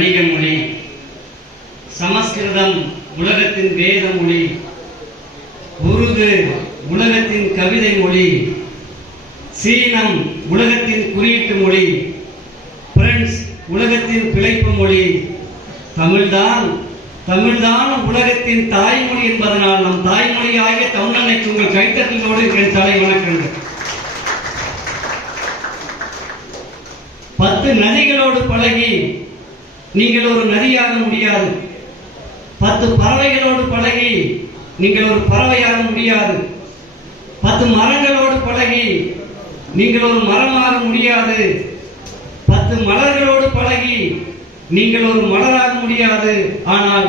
வணிக மொழி, சமஸ்கிருதம் உலகத்தின் வேத மொழி, உருது உலகத்தின் கவிதை மொழி, சீனம் உலகத்தின் குறியீட்டு மொழி, பிரெஞ்சு உலகத்தின் பிழைப்பு மொழி, தமிழ்தான் உலகத்தின் தாய்மொழி என்பதனால் நம் தாய்மொழியாகிய தமிழன்னைக்கு உங்கள் கைத்தட்டலோடு என் தலை வணக்கங்கள். 10 நதிகளோடு பழகி நீங்கள் ஒரு நதியாக முடியாது. 10 பறவைகளோடு பழகி நீங்கள் ஒரு பறவையாக முடியாது. 10 மரங்களோடு பழகி நீங்கள் ஒரு மரமாக முடியாது. 10 மலர்களோடு பழகி நீங்கள் ஒரு மலராக முடியாது. ஆனால்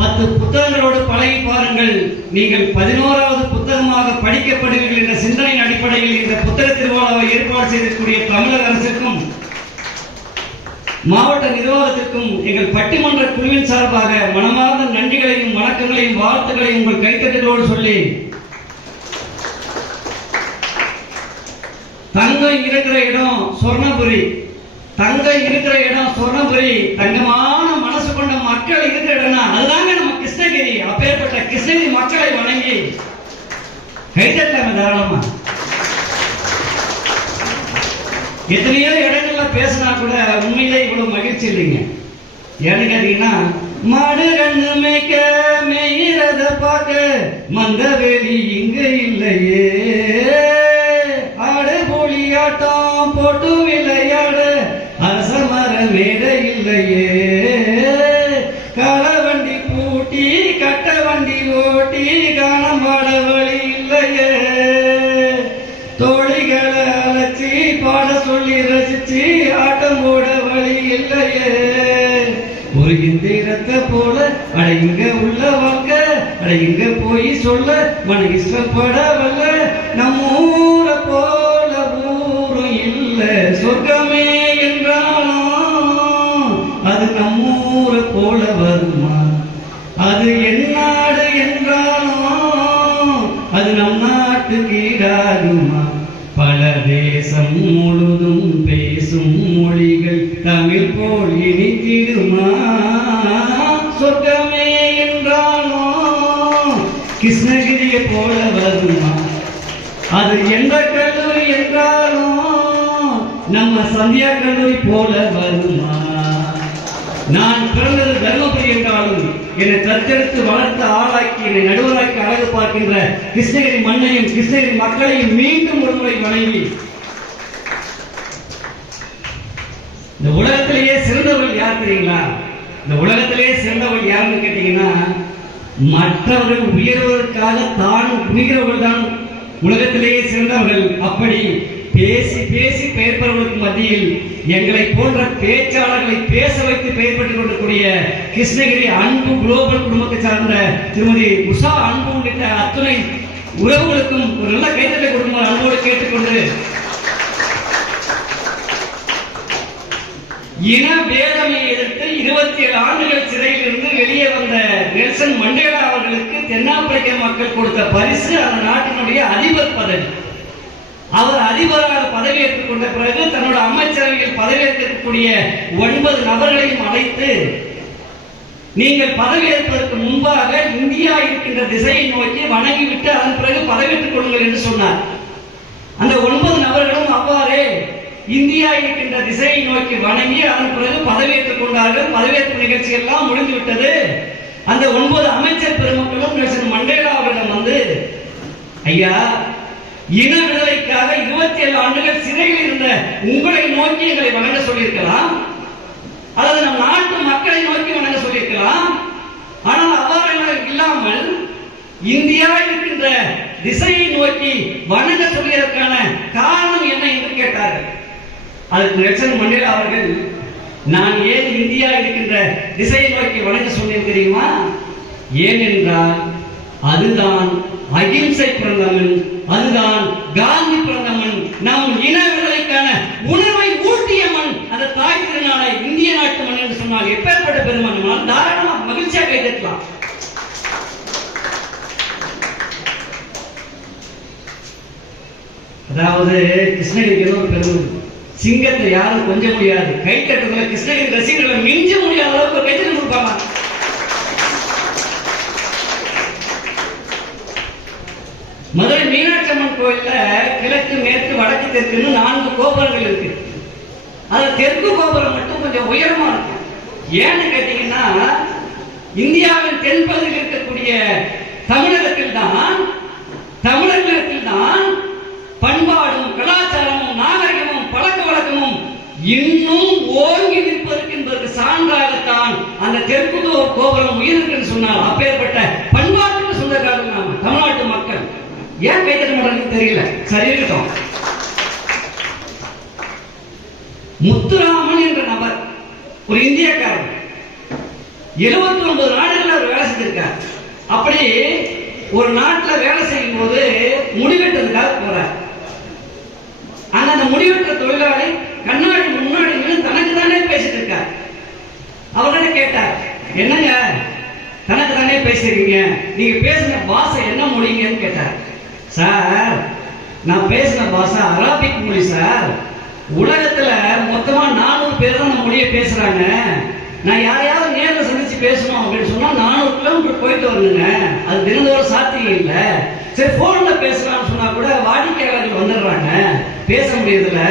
10 புத்தகங்களோடு பழகி பாருங்கள், நீங்கள் 11வது புத்தகமாக படிக்கப்படுவீர்கள் என்ற சிந்தனையின் அடிப்படையில் இந்த புத்தக திருவிழாவை ஏற்பாடு செய்திருக்கக்கூடிய தமிழக அரசுக்கும் மாவட்ட நிர்வாகத்திற்கும் எங்கள் பட்டிமன்ற குழுவின் சார்பாக மனமார்ந்த நன்றிகளையும் வணக்கங்களையும் வாழ்த்துக்களையும் உங்கள் கைத்தட்டலோடு சொல்லி, தங்கம் இருக்கிற இடம் சொர்ணபுரி, தங்கம் இருக்கிற இடம் சொர்ணபுரி, தங்கமான மனசு கொண்ட மக்கள் இருக்கிற இடம்னா அதுதாங்க நம்ம கிருஷ்ணகிரி. அப்பேற்பட்ட கிருஷ்ணகிரி மக்களை வணங்கி கைத்தட்டலாம தாராளமா. எத்தனையோ இடங்கள்ல பேசினா கூட உண்மையிலே இவ்வளவு மகிழ்ச்சி இல்லைங்க. ஏன்னு கேட்டீங்கன்னா, மாடு கண்ணு மேய்க்க மேயிறத பார்க்க மந்தவெளி இங்கு இல்லையே, ஆடு போலி ஆட்டம் போட்டு விளையாட அரச மர மேடை இல்லையே, களை வண்டி பூட்டி கட்ட வண்டி ஓட்டி காணம் பாட வழி இல்லையே, தோழிகளை அழைச்சி பாட சொல்லி ரசிச்சு ஆட்டம் போட வழி இல்லையே, ஒரு இந்திரத்தை போல அடையுங்க உள்ள வாழ்க்கை அடையுங்க போய் சொல்ல மன இஷ்டப்பட வல்ல நம்ம ஊரை போல ஊரும் இல்ல, சொர்க்கமே என்றாலும் அது நம்ம ஊரை போல வருமா, அது என் நாடு என்றாலும் அது நம் நாட்டுக்கு ஈடாகுமா, பல தேசம் முழுதும் பேசும் மொழிகள் தமிழ் போல் இனித்திடுமா, சொர்க்கமே என்றாலும் கிருஷ்ணகிரியை போல வருமா, அது எந்த கல்லூரி என்றாலும் நம்ம சந்தியா கல்லூரி போல வருமா, நான் பிறந்தது தர்மபுரி என்றாலும் என்னை தத்தெடுத்து வளர்த்து ஆளாக்கி என்னை நடுவராக்கி அழகு பார்க்கின்ற கிருஷ்ணகிரி மண்ணையும் கிருஷ்ணகிரி மக்களையும் மீண்டும் ஒருமுறை வணங்கி, இந்த உலகத்திலேயே சிறந்தவர்கள் யார் தெரியுங்களா? இந்த உலகத்திலேயே சிறந்தவர்கள் யாருன்னு கேட்டீங்கன்னா, மற்றவர்கள் உயர்வதற்காக தான் உயர்வர்கள் தான் உலகத்திலேயே சிறந்தவர்கள். அப்படி பேசி பேசி பெயர் பெறுவதற்கு மத்தியில் எங்களை போன்ற பேச்சாளர்களை பேச வைத்து பெயர் பெற்றுக் கொண்டிருக்கூடிய கிருஷ்ணகிரி அன்பு குளோபல் குடும்பத்தை சார்ந்த திருமதி உஷா அன்பு உள்ளிட்ட அத்துணை உறவுகளுக்கும் ஒரு நல்ல கைத்தட்டை கொடுக்குமாறு அன்போடு கேட்டுக்கொண்டு, இன வேதமை எதிர்த்து 27 ஆண்டுகள் சிறையில் இருந்து வெளியே வந்த நெல்சன் மண்டேலா அவர்களுக்கு தென்னாப்பிரிக்க மக்கள் கொடுத்த பரிசு அந்த நாட்டினுடைய அதிபர் பதவி. அவர் அதிபராக பதவியேற்றுக் கொண்ட பிறகு தன்னோட அமைச்சரவையில் பதவியேற்கக்கூடிய 9 நபர்களையும் அழைத்து, நீங்கள் பதவியேற்பதற்கு முன்பாக இந்தியா இருக்கின்ற திசையை நோக்கி வணங்கிவிட்டு அதன் பிறகு பதவியேற்றுக் கொள்ளுங்கள் என்று சொன்னார். அந்த 9 நபர்களும் அவ்வாறே இந்தியா இருக்கின்ற திசையை நோக்கி வணங்கி அதன் பிறகு பதவியேற்றுக் கொண்டார்கள். பதவியேற்பு நிகழ்ச்சி எல்லாம் முடிந்துவிட்டது. அந்த 9 அமைச்சர் பெருமக்களும் நெல்சன் மண்டேலா அவரிடம் வந்து, ஐயா, இன விடுதலைக்காக 27 ஆண்டுகள் சிறையில் இருந்த உங்களை நோக்கி எங்களை வணங்க சொல்லியிருக்கலாம், அல்லது நம் நாட்டு மக்களை நோக்கி வணங்க சொல்லியிருக்கலாம். ஆனால் அவ்வாறு இல்லாமல் இந்தியா இருக்கின்ற திசையை நோக்கி வணங்க சொல்லியதற்கான காரணம் என்ன என்று கேட்டார்கள். அதற்கு நெல்சன் மண்டேலா அவர்கள், நான் ஏன் இந்தியா இருக்கின்ற திசையை நோக்கி வணங்க சொன்னேன் தெரியுமா? ஏனென்றால் அதுதான் அகிம்சை பிறந்தவன், அதுதான் காந்தி பிறந்தவன், நம் இன விடுதலைக்கான உணர்வை ஊட்டிய மண், அந்த தாய் திருநாளை இந்திய நாட்டு மண் என்று சொன்னால் எப்பேற்பட்ட பெருமன், தாராளமா மகிழ்ச்சியாக கைதட்டலாம். அதாவது கிருஷ்ணகிரிக்கு ஒரு பெருமை, சிங்கத்தை யாரும் கொஞ்ச முடியாது. கைத்தட்டுல கிருஷ்ணகிரி ரசிகர்களை மிஞ்ச முடியாத அளவுக்கு கைத்தட்டு கொடுப்பாங்க. மதுரை மீனாட்சி அம்மன் கோயில்ல கிழக்கு மேற்கு வடக்கு தெற்குன்னு 4 கோபுரங்கள் இருக்கு. அது தெற்கு கோபுரம் மட்டும் கொஞ்சம் உயரமா இருக்கு. ஏன்னு கேட்டீங்கன்னா, இந்தியாவின் தென்பகுதியில் இருக்கக்கூடிய தமிழகத்தில் தான் பண்பாடும் கலாச்சாரமும் நாகரிகமும் பழக்க வழக்கமும் இன்னும் ஓங்கி நிற்பதற்கு என்பதற்கு சான்றாகத்தான் அந்த தெற்கு கோபுரம் உயிருக்கு சொன்னார். அப்பேற்பட்ட பண்பாட்டுக்கு சொந்தக்காரர்கள் நாம தமிழ்நாட்டு மக்கள். ஏன் கைத்தட்ட மாட்டாங்க தெரியல. சரி இருக்கட்டும். முத்துராமன் என்ற நபர் ஒரு இந்தியக்காரர், 79 நாடுகள் அவர் வேலை செஞ்சிருக்கார். அப்படி ஒரு நாட்டில் வேலை செய்யும் போது முடிவெட்டதுக்காக போறார். அந்த முடிவெட்ட தொழிலாளி கண்ணாடி முன்னாடி தனக்கு தானே பேசிட்டு இருக்கார். அவர்கிட்ட கேட்டார், என்னங்க தனக்கு தானே பேசுறீங்க, நீங்க பேசின பாஷை என்ன மொழிங்கன்னு கேட்டார். சார், நான் பேசின பாஷை அரபிக் மொழி சார். உலகத்துல மொத்தமா 400 பேர் தான் அந்த மொழியை பேசுறாங்க. நான் யாரையாவது நேரில் சந்திச்சு பேசணும் அப்படின்னு சொன்னா 400 கிலோமீட்டர் போயிட்டு வரணுங்க. அது தினந்தோறும் சாத்தியம் இல்லை. சரி, போன்ல பேசலாம்னு சொன்னா கூட வாடிக்கையாளர்கள் வந்துடுறாங்க, பேச முடியறதில்ல.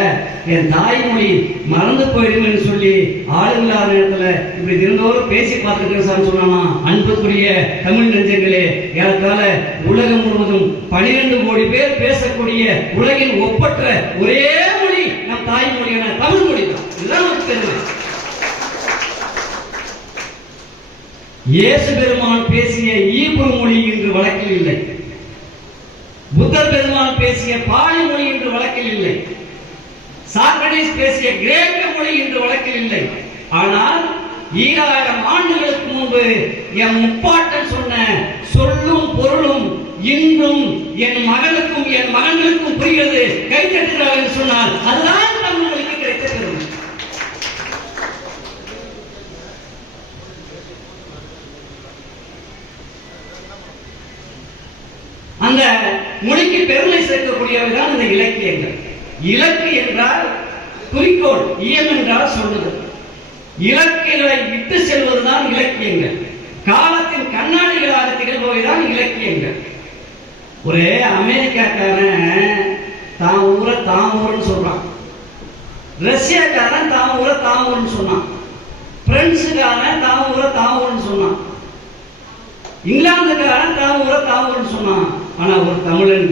என் தாய்மொழி மறந்து போயிடுன்னு சொல்லி ஆளுங்களாத நேரத்துல இப்படி தினந்தோறும் பேசி பார்த்துருக்கேன் சார் சொன்னா, அன்புக்குரிய தமிழ் நெஞ்சங்களே, ஏறத்தாழ உலகம் முழுவதும் 12 கோடி பேர் பேசக்கூடிய உலகின் ஒப்பற்ற ஒரே மொழி நம் தாய்மொழியான தமிழ் மொழி தான். இதுதான் நமக்கு தெரியும். இயேசு பெருமான் பேசிய ஈப்ரு மொழி இன்று வழக்கில் இல்லை. புத்தர் பெருமான் பேசிய பாலி மொழி இன்று வழக்கில் இல்லை. சாக்ரடீஸ் பேசிய கிரேக்க மொழி இன்று வழக்கில் இல்லை. ஆனால் 2000 ஆண்டுகளுக்கு முன்பு என் முப்பாட்டன் சொன்ன சொல்லும் பொருளும் இன்றும் என் மகனுக்கும் என் மகன்களுக்கும் புரிகிறது, கைத்தட்டுகிறார் என்று சொன்னால் அதுதான் தமிழர்களுக்கு கிடைத்த பெருமை. அந்த மொழிக்கு பெருமை சேர்க்கக்கூடியவைதான் இந்த இலக்கியங்கள். இலக்கு என்றால் குறிக்கோள், இயம் என்றால் சொல்லுதல். இலக்குகளை விட்டு செல்வதுதான் இலக்கியங்கள். காலத்தின் கண்ணாடிகளாக திகழ்பவைதான் இலக்கியங்கள். ஒரு அமெரிக்காக்காரன் தான் ஊரை தான் ஊர்னு சொல்றான். ரஷ்யாக்காரன் தான் ஊரை தான் ஊர்னு சொன்னான். பிரெஞ்சுக்காரன் தான் ஊரை தான் ஊர்னு சொன்னான். இங்கிலாந்துக்காரன் தான் ஊரை தான் ஊர்னு சொன்னான். ஆனா ஒரு தமிழன்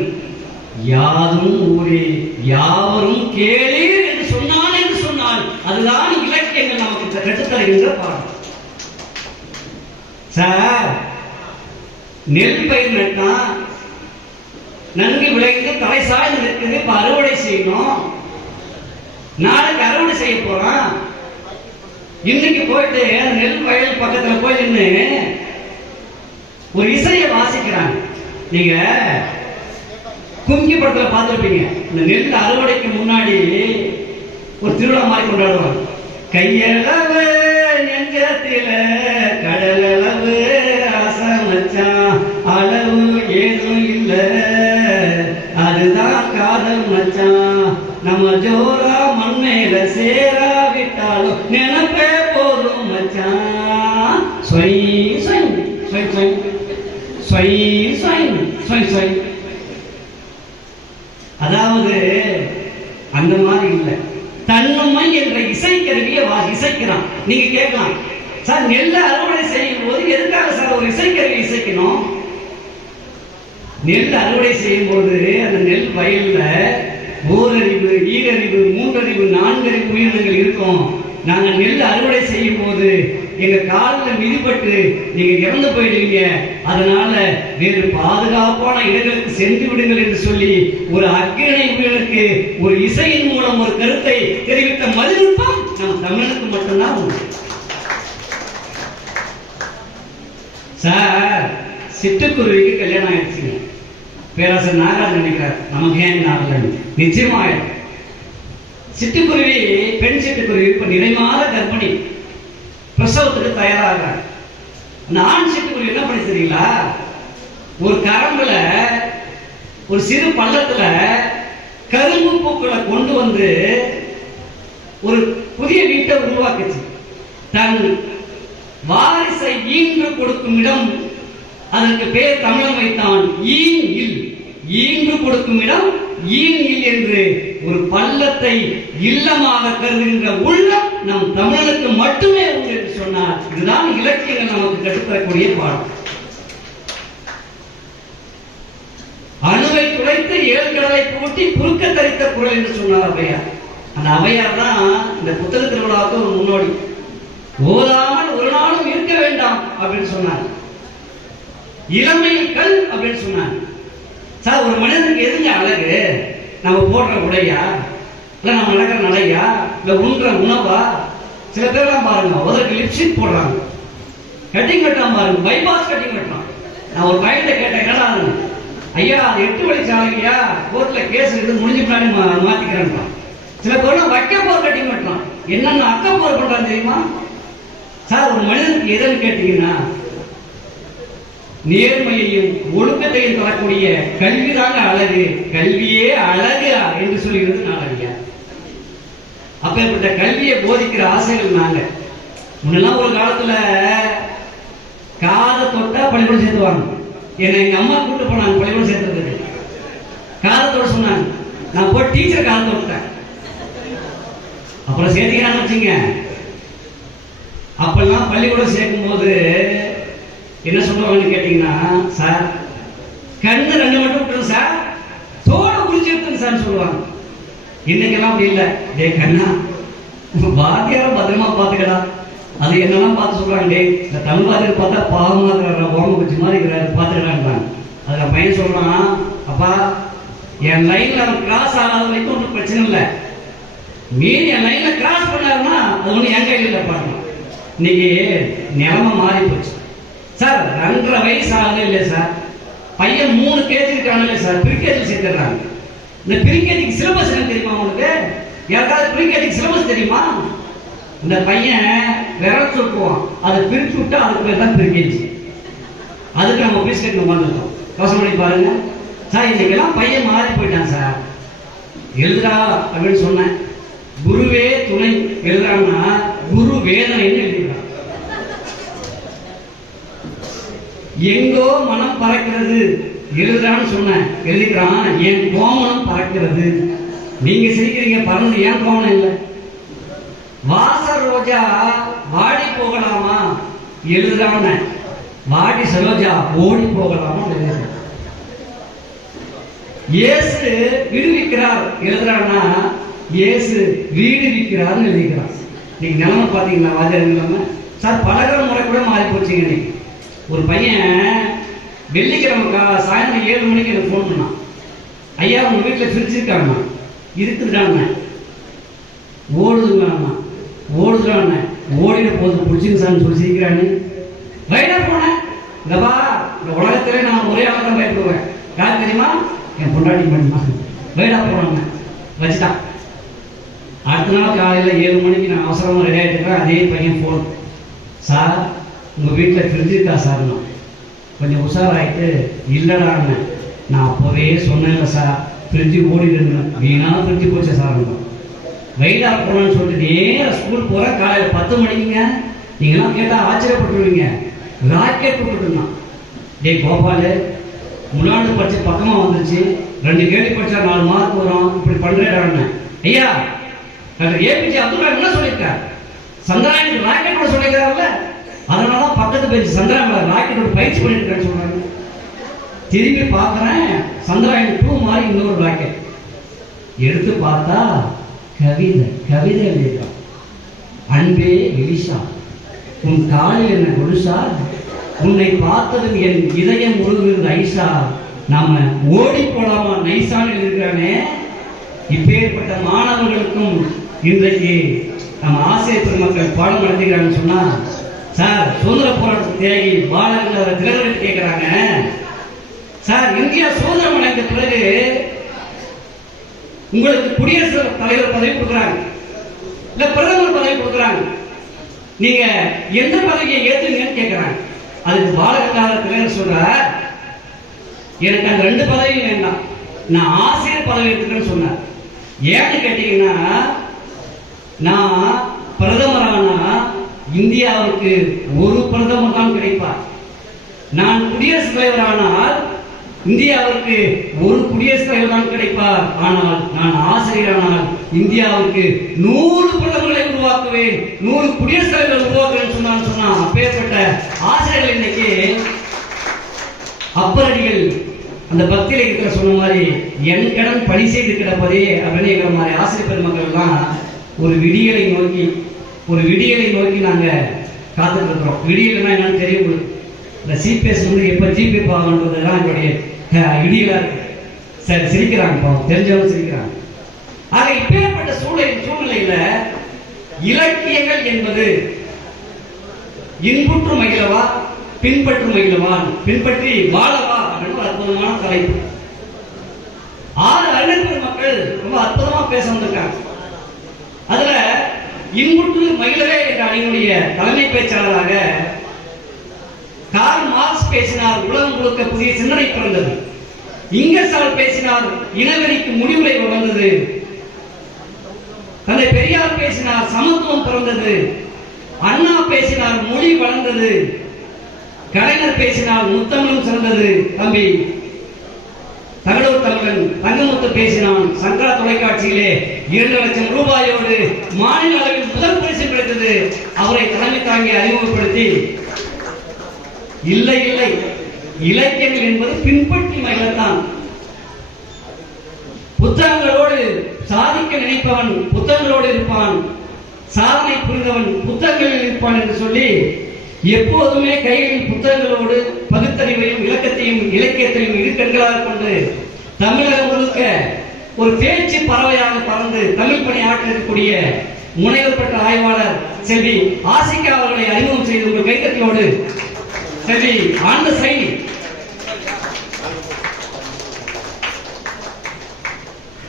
யாதும் ஊரே யாவரும் கேளீர் என்று சொன்னான் என்று சொன்னால் அதுதான் இலக்கியங்கள் நமக்கு கற்றுத்தருகின்ற பாடம். சார், நெல் பயிர் நட்டா நன்கு விளைந்து தலை சாய்ந்து நிற்குது, இப்ப அறுவடை செய்யணும். நாளைக்கு அறுவடை செய்ய போறான். இன்னைக்கு போயிட்டு அந்த நெல் வயல் பக்கத்துல போய் நின்று ஒரு இசையை வாசிக்கிறாங்க. நீங்க கும்கி படத்துல பார்த்திருப்பீங்க. இந்த நெல் அறுவடைக்கு முன்னாடி ஒரு திருவிழா மாதிரி கொண்டாடுவாங்க. கையளவு நெஞ்சத்தில கடலளவு ஆசமச்சான், அளவு ஏதும் இல்ல அதுதான் காதல் மச்சான். நம்ம ஜோரா மண்மையில சேராவிட்டாலும் நினைப்பே போதும் மச்சான். சொய் சொய் சொய் சொய் சொய் சொய் சொய் சொய். அதாவது அந்த மாதிரி இல்லை, தன்னுமை என்ற இசைக்கருவியை இசைக்கிறான். நீங்க கேட்கலாம், சார் நெல்ல அறுவடை செய்யும் போது எதுக்காக சார் ஒரு இசைக்கருவி இசைக்கணும்? நெல் அறுவடை செய்யும் போது அந்த நெல் வயல்ல ஓரறிவு, ஈரறிவு, மூன்றறிவு, 4 அறிவு உயிரினங்கள் இருக்கும். நாங்க நெல் அறுவடை செய்யும் போது எங்க காலில் மிதிப்பட்டு நீங்க இறந்து போயிடுவீங்க, அதனால வேறு பாதுகாப்பான இடங்களுக்கு சென்று விடுங்கள் என்று சொல்லி ஒரு அக்கிரணை உயிருக்கு ஒரு இசையின் மூலம் ஒரு கருத்தை தெரிவித்த மதிநுட்பம் நம் தமிழுக்கு மட்டும்தான் உண்டு. சார், சிட்டுக்குருவிக்கு கல்யாணம் ஆயிடுச்சுங்க. பேராசிரியர் நாகராஜ் நினைக்கிறார், நமக்கு ஏன் நாகராஜ் நிச்சயமா ஆயிடும். சிட்டுக்குருவி, பெண் சிட்டுக்குருவி இப்ப நிறைமாத கர்ப்பிணி, பிரசவத்துக்கு தயாராகிறார். அந்த ஆண் சிட்டுக்குருவி என்ன பண்ணி தெரியுங்களா? ஒரு கரம்புல ஒரு சிறு பள்ளத்துல கரும்பு பூக்களை கொண்டு வந்து ஒரு புதிய வீட்டை உருவாக்குச்சு. தன் வாரிசை ஈன்று கொடுக்கும் இடம், அதற்கு பேர் தமிழன் வைத்தான் ஈன் இல். ஈன்று கொடுக்கும் இடம் ஈன் இல் என்று ஒரு பள்ளத்தை இல்லமாக கருதுகின்ற உள்ளம் நம் தமிழனுக்கு மட்டுமே உண்டு என்று சொன்னார். இதுதான் இலக்கியங்கள் நமக்கு கற்றுத்தரக்கூடிய பாடம். அணுவை துளைத்து ஏழு கடலை பூட்டி புழுக்க தரித்த குரல் என்று சொன்னார் அவையார். அந்த அவையார் தான் இந்த புத்தக திருவிழாவுக்கு ஒரு முன்னோடி. ஓதாமல் ஒரு நாளும் இருக்க வேண்டாம் அப்படின்னு சொன்னார். இளமையில் கல் அப்படின்னு சொன்னார். சார், ஒரு மனிதனுக்கு எதுங்க அழகு? நம்ம போடுற உடையா, இல்ல நம்ம நடக்கிற நடையா, இல்ல உண்ற உணவா? சில பேர்லாம் பாருங்க, அதற்கு லிப்ஸ்டிக் போடுறாங்க, கட்டிங் கட்டாம பாருங்க, பைபாஸ் கட்டிங் கட்டுறான். நான் ஒரு பையன்கிட்ட கேட்டேன், என்னடா ஐயா அது 8 வழி சாலையா, கோர்ட்ல கேஸ் எடுத்து முடிஞ்ச பின்னாடி மாத்திக்கிறேன். சில பேர்லாம் வைக்க போர் கட்டிங் கட்டுறான். என்னென்ன அக்க போர் பண்றான் தெரியுமா? சார், ஒரு மனிதனுக்கு எதுன்னு கேட்டீங்கன்னா நேர்மையையும் ஒழுக்கத்தையும் தரக்கூடிய கல்விதாங்க அழகு. கல்வியே அழகு என்று சொல்கிறது நாளையா. அப்பேற்பட்ட கல்வியை போதிக்கிற ஆசைகள் நாங்க. முன்னெல்லாம் ஒரு காலத்துல காதை தொட்டா பள்ளிக்கூடம் சேர்த்துவாங்க. என்னை எங்க அம்மா கூட்டு போனாங்க பள்ளிக்கூடம் சேர்த்துறதுக்கு. காதத்தோட சொன்னாங்க, நான் போய் டீச்சர் காதை தொட்டேன். அப்புறம் சேர்த்துக்கிறான்னு வச்சுங்க. அப்பெல்லாம் பள்ளிக்கூடம் சேர்க்கும் போது என்ன சொல்லுவாங்கன்னு கேட்டீங்கன்னா, சார் கண்ணு 2 மட்டும் விட்டுரும் சார், தோட குடிச்சு எடுத்துங்க சார் சொல்லுவாங்க. இன்னைக்கெல்லாம் அப்படி இல்லை. டே கண்ணா, வாத்தியாரம் பத்திரமா பாத்துக்கடா. அது என்னெல்லாம் பார்த்து சொல்றாங்க, டே இந்த தமிழ் வாத்தியார் பார்த்தா பாவமா இருக்கிற ஓம குச்சி மாதிரி இருக்கிறாரு பாத்துக்கிறாங்க. அதுல பையன் சொல்றான், அப்பா என் லைன்ல அவன் கிராஸ் ஆகாத வரைக்கும் ஒன்றும் பிரச்சனை இல்லை, மீறி என் லைன்ல கிராஸ் பண்ணாருன்னா அது ஒண்ணு என் கையில் இல்லை பாருங்க. இன்னைக்கு நிலைமை மாறி போச்சு சார். 2.5 வயசு ஆகவே இல்லை சார், பையன் 3 கேஜி இருக்கானே சார், பிரிகேஜி சேர்த்துறாங்க. இந்த பிரிகேஜிக்கு சிலபஸ் என்ன தெரியுமா உங்களுக்கு? யாருக்காவது பிரிகேஜிக்கு சிலபஸ் தெரியுமா? இந்த பையன் விரல் சொல்லுவான், அதை பிரிச்சு விட்டா அதுக்கு பேர் தான் பிரிகேஜி. அதுக்கு நம்ம பீஸ் கட்டணும் வந்துட்டோம். யோசனை பண்ணி பாருங்க சார். இன்னைக்கெல்லாம் பையன் மாறி போயிட்டான் சார். எழுதுறா அப்படின்னு சொன்னேன், குருவே துணை எழுதுறான்னா குரு வேதனைன்னு எழுதுறான். எங்கோ மனம் பறக்கிறது எழுதுறான்னு சொன்னேன், எழுதிக்கிறான் என் கோமனம் பறக்கிறது. நீங்க சிரிக்கிறீங்க, பறந்து ஏன் கோமனம் இல்லை? வாச ரோஜா வாடி போகலாமா எழுதுறான்னு, வாடி சரோஜா ஓடி போகலாமா எழுதுறான். இயேசு விடுவிக்கிறார் எழுதுறான்னா இயேசு வீடு விற்கிறார்னு எழுதிக்கிறான். நீங்க நிலைமை பாத்தீங்களா? வாஜர் இல்லாம சார் பலகிற முறை கூட மாறி போச்சுங்க. இன்னைக்கு ஒரு பையன் வெள்ளிக்கிழமை சாயந்தரம் 7 மணிக்கு எனக்கு ஃபோன் பண்ணான், ஐயா உங்க வீட்டில் ஃப்ரிட்ஜ் இருக்காங்க இருக்குதுடாண்ண, ஓடுதுங்கண்ணா ஓடுதுடாண்ண, ஓடிட போது பிடிச்சிங்க சார்னு சொல்லி சிரிக்கிறான்னு ரைடா போனேன். இந்தப்பா இந்த உலகத்திலே நான் ஒரே ஆளை தான் பயப்படுவேன், யார் தெரியுமா? என் பொண்டாட்டி பண்ணுமா. ரைடா போனாங்க வச்சுட்டான். அடுத்த நாள் காலையில் 7 மணிக்கு நான் அவசரமாக ரெடி ஆகிட்டு இருக்கேன். அதே பையன் ஃபோன், சார் உங்கள் வீட்டில் ஃப்ரிட்ஜ் இருக்கா சார்னா. கொஞ்சம் உஷாராயிட்டு இல்லைடான்னு, நான் அப்போவே சொன்னேன்ல சார் ஃப்ரிட்ஜு ஓடிடுன்னு, வீணா ஃப்ரிட்ஜு போச்சா சார். ரைடா போனான்னு சொல்லிட்டு நேராக ஸ்கூல் போகிறேன். காலையில் 10 மணிக்குங்க. நீங்களாம் கேட்டால் ஆச்சரியப்பட்டுருவீங்க, ராக்கெட் விட்டுருந்தான். டே கோபாலு, முன்னாடி படிச்சு பக்கமாக வந்துருச்சு, 2 கேள்வி படிச்சா 4 மார்க் வரும், இப்படி பண்ணுறேடான்னு. ஐயா டாக்டர் ஏபிஜே அப்துல் கலாம் என்ன சொல்லியிருக்கார்? சந்திராயனுக்கு ராக்கெட் கூட சொல்லியிருக்காருல்ல, அதனாலதான் பக்கத்து பேச்சு சந்திராயன் ராக்கெட்டோட பயிற்சி பண்ணிட்டு இருக்கான்னு சொல்றாங்க. திரும்பி பார்க்கிறேன், சந்திராயன் 2 மாதிரி இன்னொரு ராக்கெட் எடுத்து பார்த்தா கவிதை எழுதியிருக்கான். அன்பே எலிஷா, உன் காலில் என்ன கொலுசா, உன்னை பார்த்ததும் என் இதயம் உருகுகிறது ஐசா, நாம ஓடி போலாமா நைசான்னு எழுதியிருக்கானே. இப்பேற்பட்ட மாணவர்களுக்கும் இன்றைக்கு நம்ம ஆசிரியர் பெருமக்கள் பாடம் நடத்துகிறாங்கன்னு சொன்னா, சார் சுதந்திர போராட்ட தியாகி பாலகங்காதர திலகர் கேட்கிறாங்க, சார் இந்தியா சுதந்திரம் அடைந்த பிறகு உங்களுக்கு குடியரசுத் தலைவர் பதவி கொடுக்குறாங்க, இல்ல பிரதமர் பதவி கொடுக்குறாங்க, நீங்க எந்த பதவியை ஏற்றுங்கன்னு கேட்கிறாங்க. அதுக்கு பாலகங்காதர திலகர் சொல்றார், எனக்கு அந்த 2 பதவியும் வேண்டாம், நான் ஆசிரியர் பதவி எடுத்துக்கிறேன்னு சொன்னார். ஏன்னு கேட்டீங்கன்னா, நான் பிரதமரானா இந்தியாவுக்கு ஒரு பிரதமர் தான் கிடைப்பார். நான் குடியரசுத் தலைவரானால் இந்தியாவுக்கு ஒரு குடியரசுத் தலைவர் தான் கிடைப்பார். ஆனால் நான் ஆசிரியரானால் இந்தியாவுக்கு 100 பிரதமர்களை உருவாக்குவேன், 100 குடியரசுத் தலைவர்கள் உருவாக்குவேன் சொன்னா அப்பேற்பட்ட ஆசிரியர்கள் இன்னைக்கு அப்பரடிகள் அந்த பக்தியில இருக்கிற சொன்ன மாதிரி என் கடன் பணி செய்து கிடப்பதே அப்படின்னு எங்களை மாதிரி ஆசிரியர் பெருமக்கள் எல்லாம் ஒரு விடியலை நோக்கி நாங்க காத்துட்டு இருக்கிறோம். விடியல்னா என்னன்னு தெரியும். இந்த சிபிஎஸ் எப்ப ஜிபே பாகன்றதுதான் எங்களுடைய விடியலா இருக்கு. சரி, சிரிக்கிறாங்க, தெரிஞ்சவங்க சிரிக்கிறாங்க. ஆக இப்பேற்பட்ட சூழ்நிலையில இலக்கியங்கள் என்பது இன்புற்று மகிழவா பின்பற்று மகிழவான் பின்பற்றி வாழவா அப்படின்னு அற்புதமான தலைப்பு. 6 அறிஞர் மக்கள் ரொம்ப அற்புதமா பேச வந்திருக்காங்க. அதுல இன்புற்று மகிழவே என்ற அணியினுடைய தலைமை பேச்சாளராக கார்ல் மார்க்ஸ் பேசினார், உலகம் முழுக்க புதிய சிந்தனை பிறந்தது. இங்கர்சால் பேசினார், இனவெறிக்கு முடிவுரை வந்தது. தந்தை பெரியார் பேசினார், சமத்துவம் பிறந்தது. அண்ணா பேசினார், மொழி வளர்ந்தது. கலைஞர் பேசினார், முத்தமிழும் சிறந்தது. தம்பி தகடூர் தமிழன் தங்கமுத்து பேசினான், சங்கரா தொலைக்காட்சியிலே 2 லட்சம் ரூபாயோடு மாநில அளவில் முதல் பரிசு கிடைத்தது. அவரை தலைமை தாங்கி அறிமுகப்படுத்தி இல்லை இலக்கியங்கள் என்பது பின்பற்றி மகிழத்தான். புத்தகங்களோடு சாதிக்க நினைப்பவன் புத்தகங்களோடு இருப்பான், சாதனை புரிந்தவன் புத்தகங்களில் இருப்பான் என்று சொல்லி எப்போதுமே கைகளில் புத்தகங்களோடு பகுத்தறிவையும் இலக்கத்தையும் இலக்கியத்தையும் இரு கண்களாக கொண்டு தமிழகம் முழுக்க ஒரு பேச்சு பறவையாக பறந்து தமிழ் பணி ஆற்றக்கூடிய முனைவர் பெற்ற ஆய்வாளர் செல்வி ஆசிகா அவர்களை அறிமுகம் செய்து உங்கள் கைத்தட்டலோடு செல்வி ஆண்ட சைனி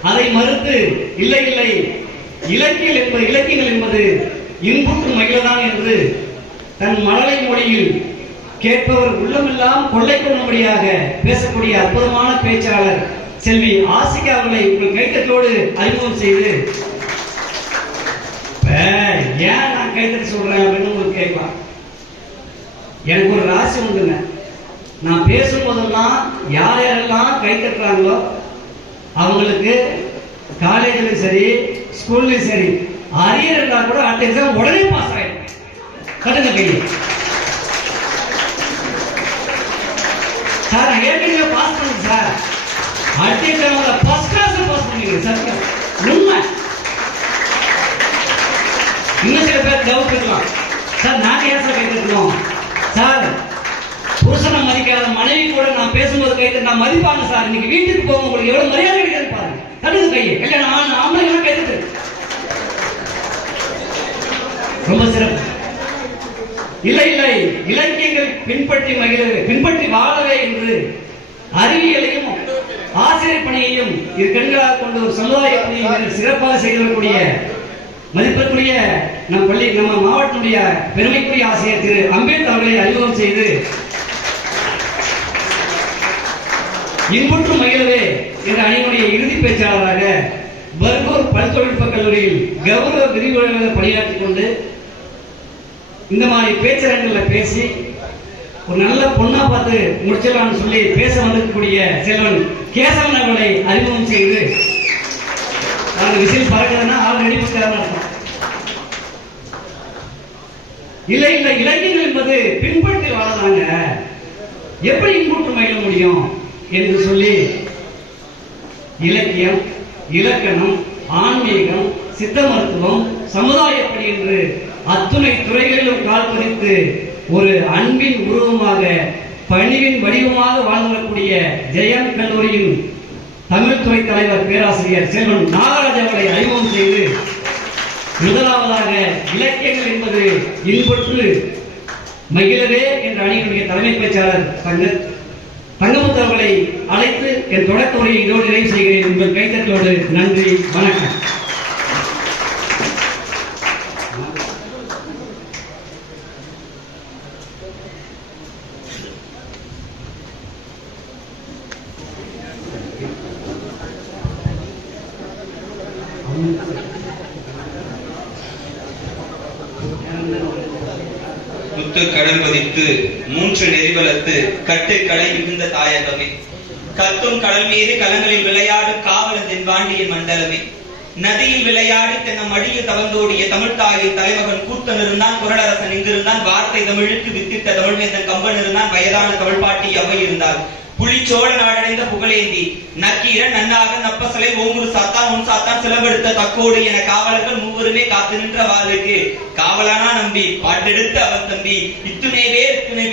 அதை மறுத்து இல்லை இலக்கியங்கள் என்பது இன்புற்று மகிழதான் என்று தன் மழலை மொழியில் கேட்பவர் உள்ளமெல்லாம் கொள்ளை கொள்ளும்படியாக பேசக்கூடிய அற்புதமான பேச்சாளர் செல்வி ஆசிகா அவர்களை உங்கள் கைத்தட்டோடு அறிமுகம் செய்து, ஏன் நான் கைத்தட்டி சொல்றேன் அப்படின்னு உங்களுக்கு கேட்கலாம். எனக்கு ஒரு ராசி உண்டுங்க. நான் பேசும்போதெல்லாம் யாரெல்லாம் கைத்தட்டுறாங்களோ அவங்களுக்கு காலேஜிலும் சரி ஸ்கூல்லையும் சரி அரியர் இருந்தா கூட அடுத்த எக்ஸாம் உடனே பாஸ் ஆயிடும். கட்டுங்க கையை. சார் நான் ஏற்கனவே பாஸ் பண்ணுங்க சார், அடுத்த எக்ஸாம்ல ஃபர்ஸ்ட் கிளாஸ் பாஸ் பண்ணுவீங்க சார். உண்மை. இன்னும் சில பேர் டவுட் இருக்கலாம், சார் நாங்க ஏன் சார் கைத்தட்டணும் சார்? புருஷனை மதிக்காத மனைவி கூட நான் பேசும்போது கைத்து நான் மதிப்பாங்க சார். இன்னைக்கு வீட்டுக்கு போக உங்களுக்கு எவ்வளவு மரியாதை கிடைக்கிறது பாருங்க. தடுங்க கையை. கல்யாணம் ஆம்பளை கைத்தட்டு. ரொம்ப சிறப்பு. இல்லை இலக்கியங்கள் பின்பற்றி வாழவே என்று அறிவியலையும் ஆசிரியர் பணியையும் இரு கண்களாக கொண்டு ஒரு சமுதாய பணியை சிறப்பாக செய்து வரக்கூடிய மதிப்பிற்குரிய நம்ம மாவட்டத்துடைய பெருமைக்குரிய ஆசிரியர் திரு அம்பேத்கர் அவர்களை அறிமுகம் செய்து இன்புற்று மகிழவே என்ற அணியினுடைய இறுதி பேச்சாளராக பர்கூர் பல் தொழில்நுட்ப கல்லூரியில் கௌரவ விரிவுரையாளர் பணியாற்றிக் கொண்டு இந்த மாதிரி பேச்சரங்களில் பேசி ஒரு நல்ல பொண்ணா பார்த்து முடிச்சிடலாம்னு சொல்லி பேச வந்திருக்கக்கூடிய செல்வன் கேசவன் அவர்களை அறிமுகம் செய்து, விசில் பறக்குதுன்னா ஆள் ரெடி பண்ணார். இல்லை இலக்கியங்கள் என்பது பின்பற்றி வாழதாங்க, எப்படி இன்புற்று மகிழ முடியும் என்று சொல்லி இலக்கியம், இலக்கணம், ஆன்மீகம், சித்த மருத்துவம், சமுதாயப்படி என்று அத்துணை துறைகளிலும் கால் பதித்து ஒரு அன்பின் உருவமாக பணிவின் வடிவமாக வாழ்ந்து வரக்கூடிய ஜெயம் கல்லூரியின் தமிழ் துறை தலைவர் பேராசிரியர் செல்வன் நாகராஜ் அவர்களை அறிமுகம் செய்து, முதலாவதாக இலக்கியங்கள் என்பது இன்புற்று மகிழவே என்ற அணியினுடைய தலைமை பேச்சாளர் தங்கமுத்து அவர்களை அழைத்து என் தொடக்க உரையை இதோடு நிறைவு செய்கிறேன். உங்கள் கைத்தட்டோடு நன்றி, வணக்கம். முத்து கடல் பதித்து மூன்று நெறிவளத்து கட்டு களை மிகுந்த தாயகமே, கத்தும் கடல் மீது கலங்களில் விளையாடு காவலன் தென்பாண்டியன் மண்டலமே, நதியில் விளையாடி தென்ன மடியில் தவந்தோடிய தமிழ் தாயின் தலைமகன் கூத்தன் இருந்தான், குரலரசன் இங்கிருந்தான், வார்த்தை தமிழுக்கு வித்திட்ட தமிழ்வேந்தன் கம்பன் இருந்தான், வயதான தமிழ் பாட்டி அவை இருந்தால், புலிச்சோழ நாடடைந்த புகழேந்தி நக்கீரன் நன்னாக நப்பசலை ஓங்குரு சாத்தான் உன் சாத்தான் சிலம்பெடுத்த தக்கோடு என காவலர்கள் மூவருமே காத்து நின்ற வாழ்வுக்கு காவலானா நம்பி பாட்டெடுத்த அவன் தம்பி இத்துணை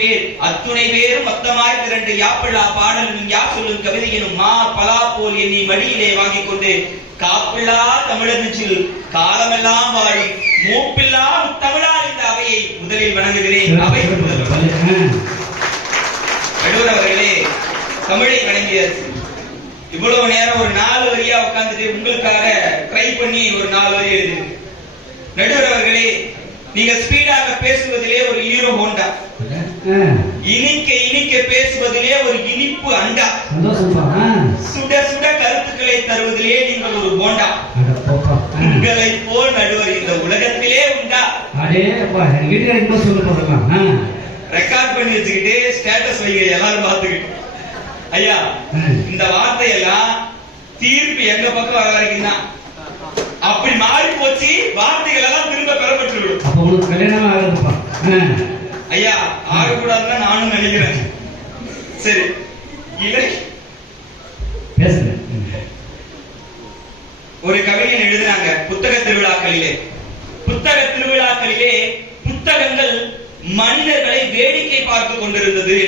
பேர் அத்துணை பேரும் மொத்தமாய் திரண்டு யாப்பிள்ளா பாடலும் யா சொல்லும் கவிதை எனும் மா பலா போல் எண்ணி மடியிலே வாங்கிக் கொண்டு காப்பில்லா தமிழர் நெஞ்சில் காலமெல்லாம் வாழி மூப்பில்லா தமிழால் இந்த அவையை முதலில் வணங்குகிறேன். அவை நடுவர் அவர்களே, தமிழை வணங்கியாச்சு. இவ்வளவு நேரம் ஒரு 4 வரியா உட்கார்ந்துட்டு உங்களுக்காக ட்ரை பண்ணி ஒரு 4 வரி எழுதி. நடுவர் அவர்களே, நீங்க ஸ்பீடாக பேசுவதிலே ஒரு ஹீரோ ஹோண்டா, இனிக்க பேசுவதிலே ஒரு இனிப்பு அண்டா, சுட சுட கருத்துக்களை தருவதிலே நீங்கள் ஒரு போண்டா. உங்களை போல் நடுவர் இந்த உலகத்திலே உண்டா? ரெக்கார்ட் பண்ணி வச்சுக்கிட்டு ஸ்டேட்டஸ் வைங்க, எல்லாரும் பார்த்துக்கிட்டு. ஐயா, இந்த வார்த்தையெல்லாம் தீர்ப்பு எங்க பக்கம் வர வரைக்கும் தான். அப்படி மாறி போச்சு, வார்த்தைகள் எல்லாம் திரும்ப பெறப்பட்டுவிடும். அப்ப உங்களுக்கு கல்யாணம் ஆகுதுப்பா. ஐயா, ஆகக்கூடாதுன்னு நானும் நினைக்கிறேன். சரி, பேசுங்க. ஒரு கவிஞன் எழுதினாங்க, புத்தக திருவிழாக்களிலே புத்தகங்கள் மனிதர்களை வேடிக்கை பார்த்து கொண்டிருந்தது.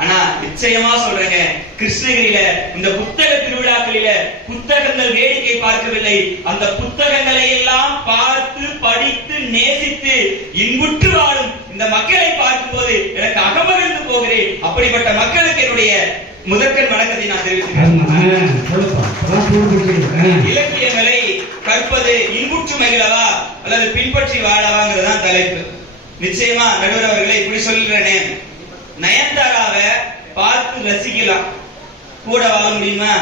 ஆனா நிச்சயமா சொல்றேங்க, கிருஷ்ணகிரியில இந்த புத்தக திருவிழாக்களில புத்தகங்கள் வேடிக்கை பார்க்கவில்லை, அந்த புத்தகங்களை எல்லாம் பார்த்து படித்து நேசித்து இன்புற்று வாழும் இந்த மக்களை பார்க்கும் போது எனக்கு அகமகிழ்ந்து போகிறேன். அப்படிப்பட்ட மக்களுக்கு என்னுடைய முதற்கண் வணக்கத்தை நான் தெரிவிக்கிறேன். இலக்கியங்களை கற்பது இன்புற்று மகிழவா அல்லது பின்பற்றி வாழவாங்கிறதுதான் தலைப்பு. நிச்சயமா நடுவர் அவர்களை இப்படி சொல்றேனே, நயன்தாராவை பார்த்து ரசிக்கலாம், கூட வாழ முடியுமா?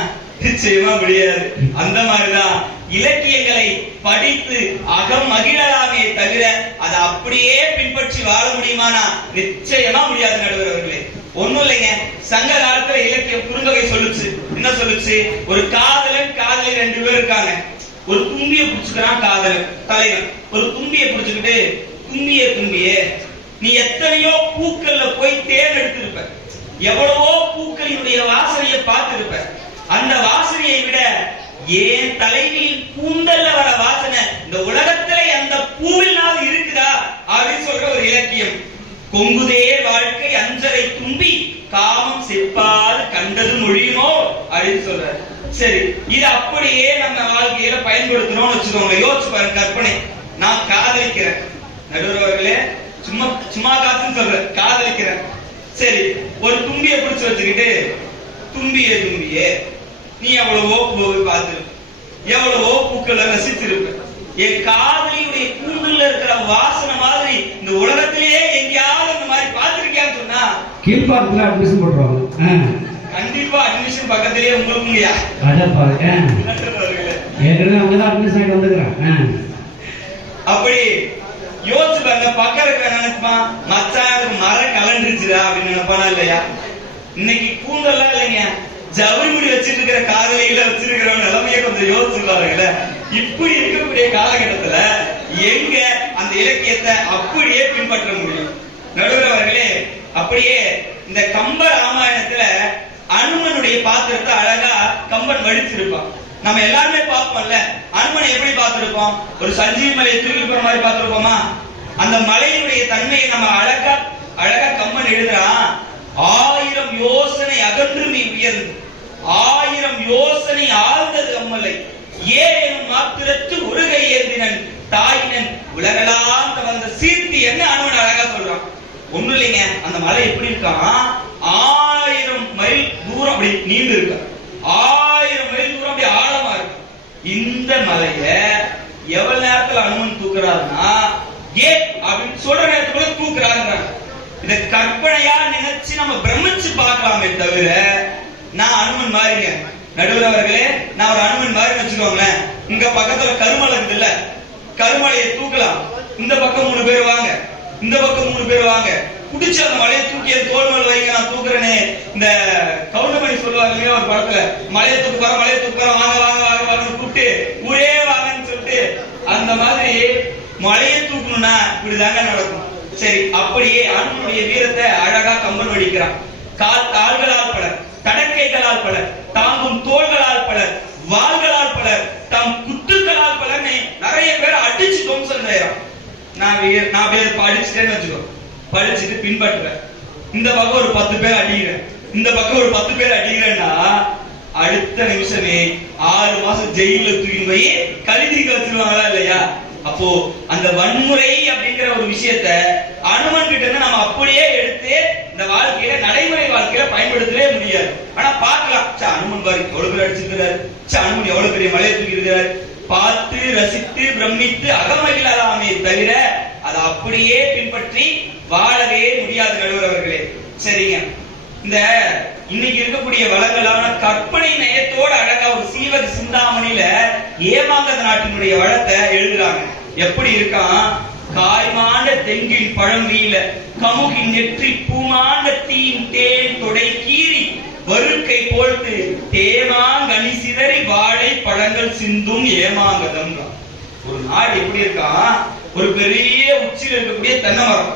நிச்சயமா முடியாது. அந்த மாதிரிதான் இலக்கியங்களை படித்து அகம் மகிழலாமே தவிர அதை அப்படியே பின்பற்றி வாழ முடியுமானா நிச்சயமா முடியாது. நடுவர் அவர்களே, ஒண்ணும் இல்லைங்க, சங்க காலத்துல இலக்கியம் குறுந்தொகை சொல்லுச்சு. என்ன சொல்லுச்சு? ஒரு காதலன் காதலி 2 பேர் இருக்காங்க. ஒரு தும்பிய புடிச்சுக்கிறான் காதலன் தலைவன். ஒரு தும்பிய புடிச்சுக்கிட்டு, தும்பியே நீ எத்தனையோ பூக்கள்ல போய் தேன் எடுத்திருப்ப, எவ்வளவோ பூக்களினுடைய வாசனையை பார்த்திருப்ப, அந்த வாசனையை விட ஏன் தலைவியின் கூந்தல்ல வர வாசனை இந்த உலகத்துல அந்த பூவினாவது இருக்குதா அப்படின்னு சொல்ற ஒரு இலக்கியம். கொங்குதே வாழ்க்கை அஞ்சரை தும்பி காமம் செப்பாது கண்டது மொழியுமோ அப்படின்னு சொல்ற. சரி, இது அப்படியே நம்ம வாழ்க்கையில பயன்படுத்தணும்னு வச்சுக்கோங்க. யோசிச்சு பாருங்க, கற்பனை. நான் காதலிக்கிறேன் நடுவர்களே, சும்மா காசுன்னு சொல்ற, காதலிக்கிறேன். சரி, ஒரு தும்பியை பிடிச்சு வச்சுக்கிட்டு, தும்பியே நீ எவ்வளவோ பூவை பார்த்திருப்ப, எவ்வளவோ பூக்களை ரசித்திருப்ப, என் காதலியுடைய கூந்தல்ல இருக்கிற வாசனை மாதிரி இந்த உலகத்திலேயே எங்கேயாவது இந்த மாதிரி பார்த்திருக்கியான்னு சொன்னா கீழ்பாக்கத்துல அட்மிஷன் போட்டுருவாங்க. கண்டிப்பா அட்மிஷன் பக்கத்திலேயே உங்களுக்கு அப்படி யோசிச்சு பாருங்க. பக்கம் இருக்க நினைப்பான், மச்சான் மரம் கலண்டுருச்சுடா அப்படின்னு நினைப்பானா இல்லையா? இன்னைக்கு கூந்தல்லாம் இல்லைங்க, ஜவுரி முடி வச்சிட்டு இருக்கிற காதலிகளை வச்சிருக்கிற நிலைமையை கொஞ்சம் யோசிச்சு பாருங்கள. இப்படி இருக்கக்கூடிய காலகட்டத்துல எங்க அந்த இலக்கியத்தை அப்படியே பின்பற்ற முடியும்? நடுவர் அவர்களே, அப்படியே இந்த கம்ப ராமாயணத்துல அனுமனுடைய பாத்திரத்தை அழகா கம்பன் வடிச்சிருப்பான். நம்ம எல்லாருமே பார்ப்போம்ல, அனுமனை எப்படி பார்த்திருப்போம்? ஒரு சஞ்சீவி மலையை தூக்கி போற மாதிரி பார்த்திருப்போமா? அந்த மலையினுடைய தன்மையை நம்ம அழகா கம்பன் எழுதுறான். 1000 யோசனை அகன்று நீ உயர்ந்து 1000 யோசனை ஆழ்ந்தது அம்மலை ஏனும் மாத்திரத்து உருகை ஏந்தினன் தாயினன் உலகலாம் வந்த சீர்த்தி என்ன அனுமன் அழகா சொல்றான். ஒண்ணு இல்லைங்க, அந்த மலை எப்படி இருக்கான்? 1000 மைல் தூரம் அப்படி நீண்டு இருக்க, 1000 மைல் தூரம் அப்படி ஆழமா இருக்கு. இந்த மலைய எவ்வளவு நேரத்துல அனுமன் தூக்குறாருன்னா, ஏ அப்படின்னு சொல்ற நேரத்துக்குள்ள தூக்குறாங்க. இத கற்பனையா நினைச்சு நம்ம பிரமிச்சு பார்க்கலாமே தவிர, நான் அனுமன் மாறிங்க நடுவர் அவர்களே, நான் ஒரு அனுமன் மாதிரி வச்சுக்கோங்களேன். இங்க பக்கத்துல கருமலை இருக்குல்ல, கருமலையை தூக்கலாம். இந்த பக்கம் 3 பேர் வாங்க, இந்த பக்கம் 3 பேர் வாங்க. குடிச்சு அந்த மலையை தூக்கி தோல் மேல வைங்க, நான் தூக்குறேனே. இந்த கவுண்டமணி சொல்லுவாங்க இல்லையா ஒரு படத்துல, மலையை தூக்கு போற வாங்க வாங்க வாங்க வாங்க கூப்பிட்டு ஊரே வாங்கன்னு சொல்லிட்டு, அந்த மாதிரி மலையை தூக்கணும்னா இப்படிதாங்க நடக்கும். சரி, அப்படியே அனுமனுடைய வீரத்தை அழகா கம்பன் வடிக்கிறான். கால்களால் பலர், தடக்கைகளால் பலர், தாங்கும் தோள்களால் பலர், வாள்களால் பலர், தம் குத்துக்களால் பலர், நிறைய பேர் அடிச்சு துவம்சம் செய்யறான். நான் பேர் படிச்சுட்டேன்னு வச்சுக்கோ, படிச்சுட்டு பின்பற்றுறேன். இந்த பக்கம் ஒரு 10 பேர் அடிக்கிறேன், இந்த பக்கம் ஒரு 10 பேர் அடிக்கிறேன்னா அடுத்த நிமிஷமே 6 மாசம் ஜெயில தூக்கி போய் கழுதிக்க வச்சிருவாங்களா இல்லையா? அப்போ அந்த வன்முறை அப்படிங்கிற ஒரு விஷயத்த அனுமன் கிட்ட இருந்து நம்ம அப்படியே எடுத்து இந்த வாழ்க்கையில நடைமுறை வாழ்க்கையில பயன்படுத்தவே முடியாது. ஆனா பார்க்கலாம், அனுமன் பாரு எவ்வளவு பேர் அடிச்சிருக்கிறாரு, அனுமன் எவ்வளவு பெரிய மலையை தூக்கி இருக்கிறாரு, பார்த்து ரசித்து பிரமித்து அகமகிழலாமே தவிர அதை அப்படியே பின்பற்றி வாழவே முடியாது நடுவர் அவர்களே. சரிங்க, இந்த இன்னைக்கு இருக்கக்கூடிய வளங்களான கற்பனை நயத்தோட அழகா ஒரு சீவக சிந்தாமணியில ஏமாந்த நாட்டினுடைய வளத்தை எழுதுறாங்க. எப்படி இருக்கான்? காய்மாண்ட தெங்கில் பழம் வீல கமுகின் நெற்றி பூமாண்ட தீன் தேன் தொடை கீறி வருக்கை போட்டு தேமாங்கனி சிதறி வாழை பழங்கள் சிந்தும் ஏமாங்கதம். ஒரு நாடு எப்படி இருக்கான்? ஒரு பெரிய உச்சியில் இருக்கக்கூடிய தென்னை மரம்,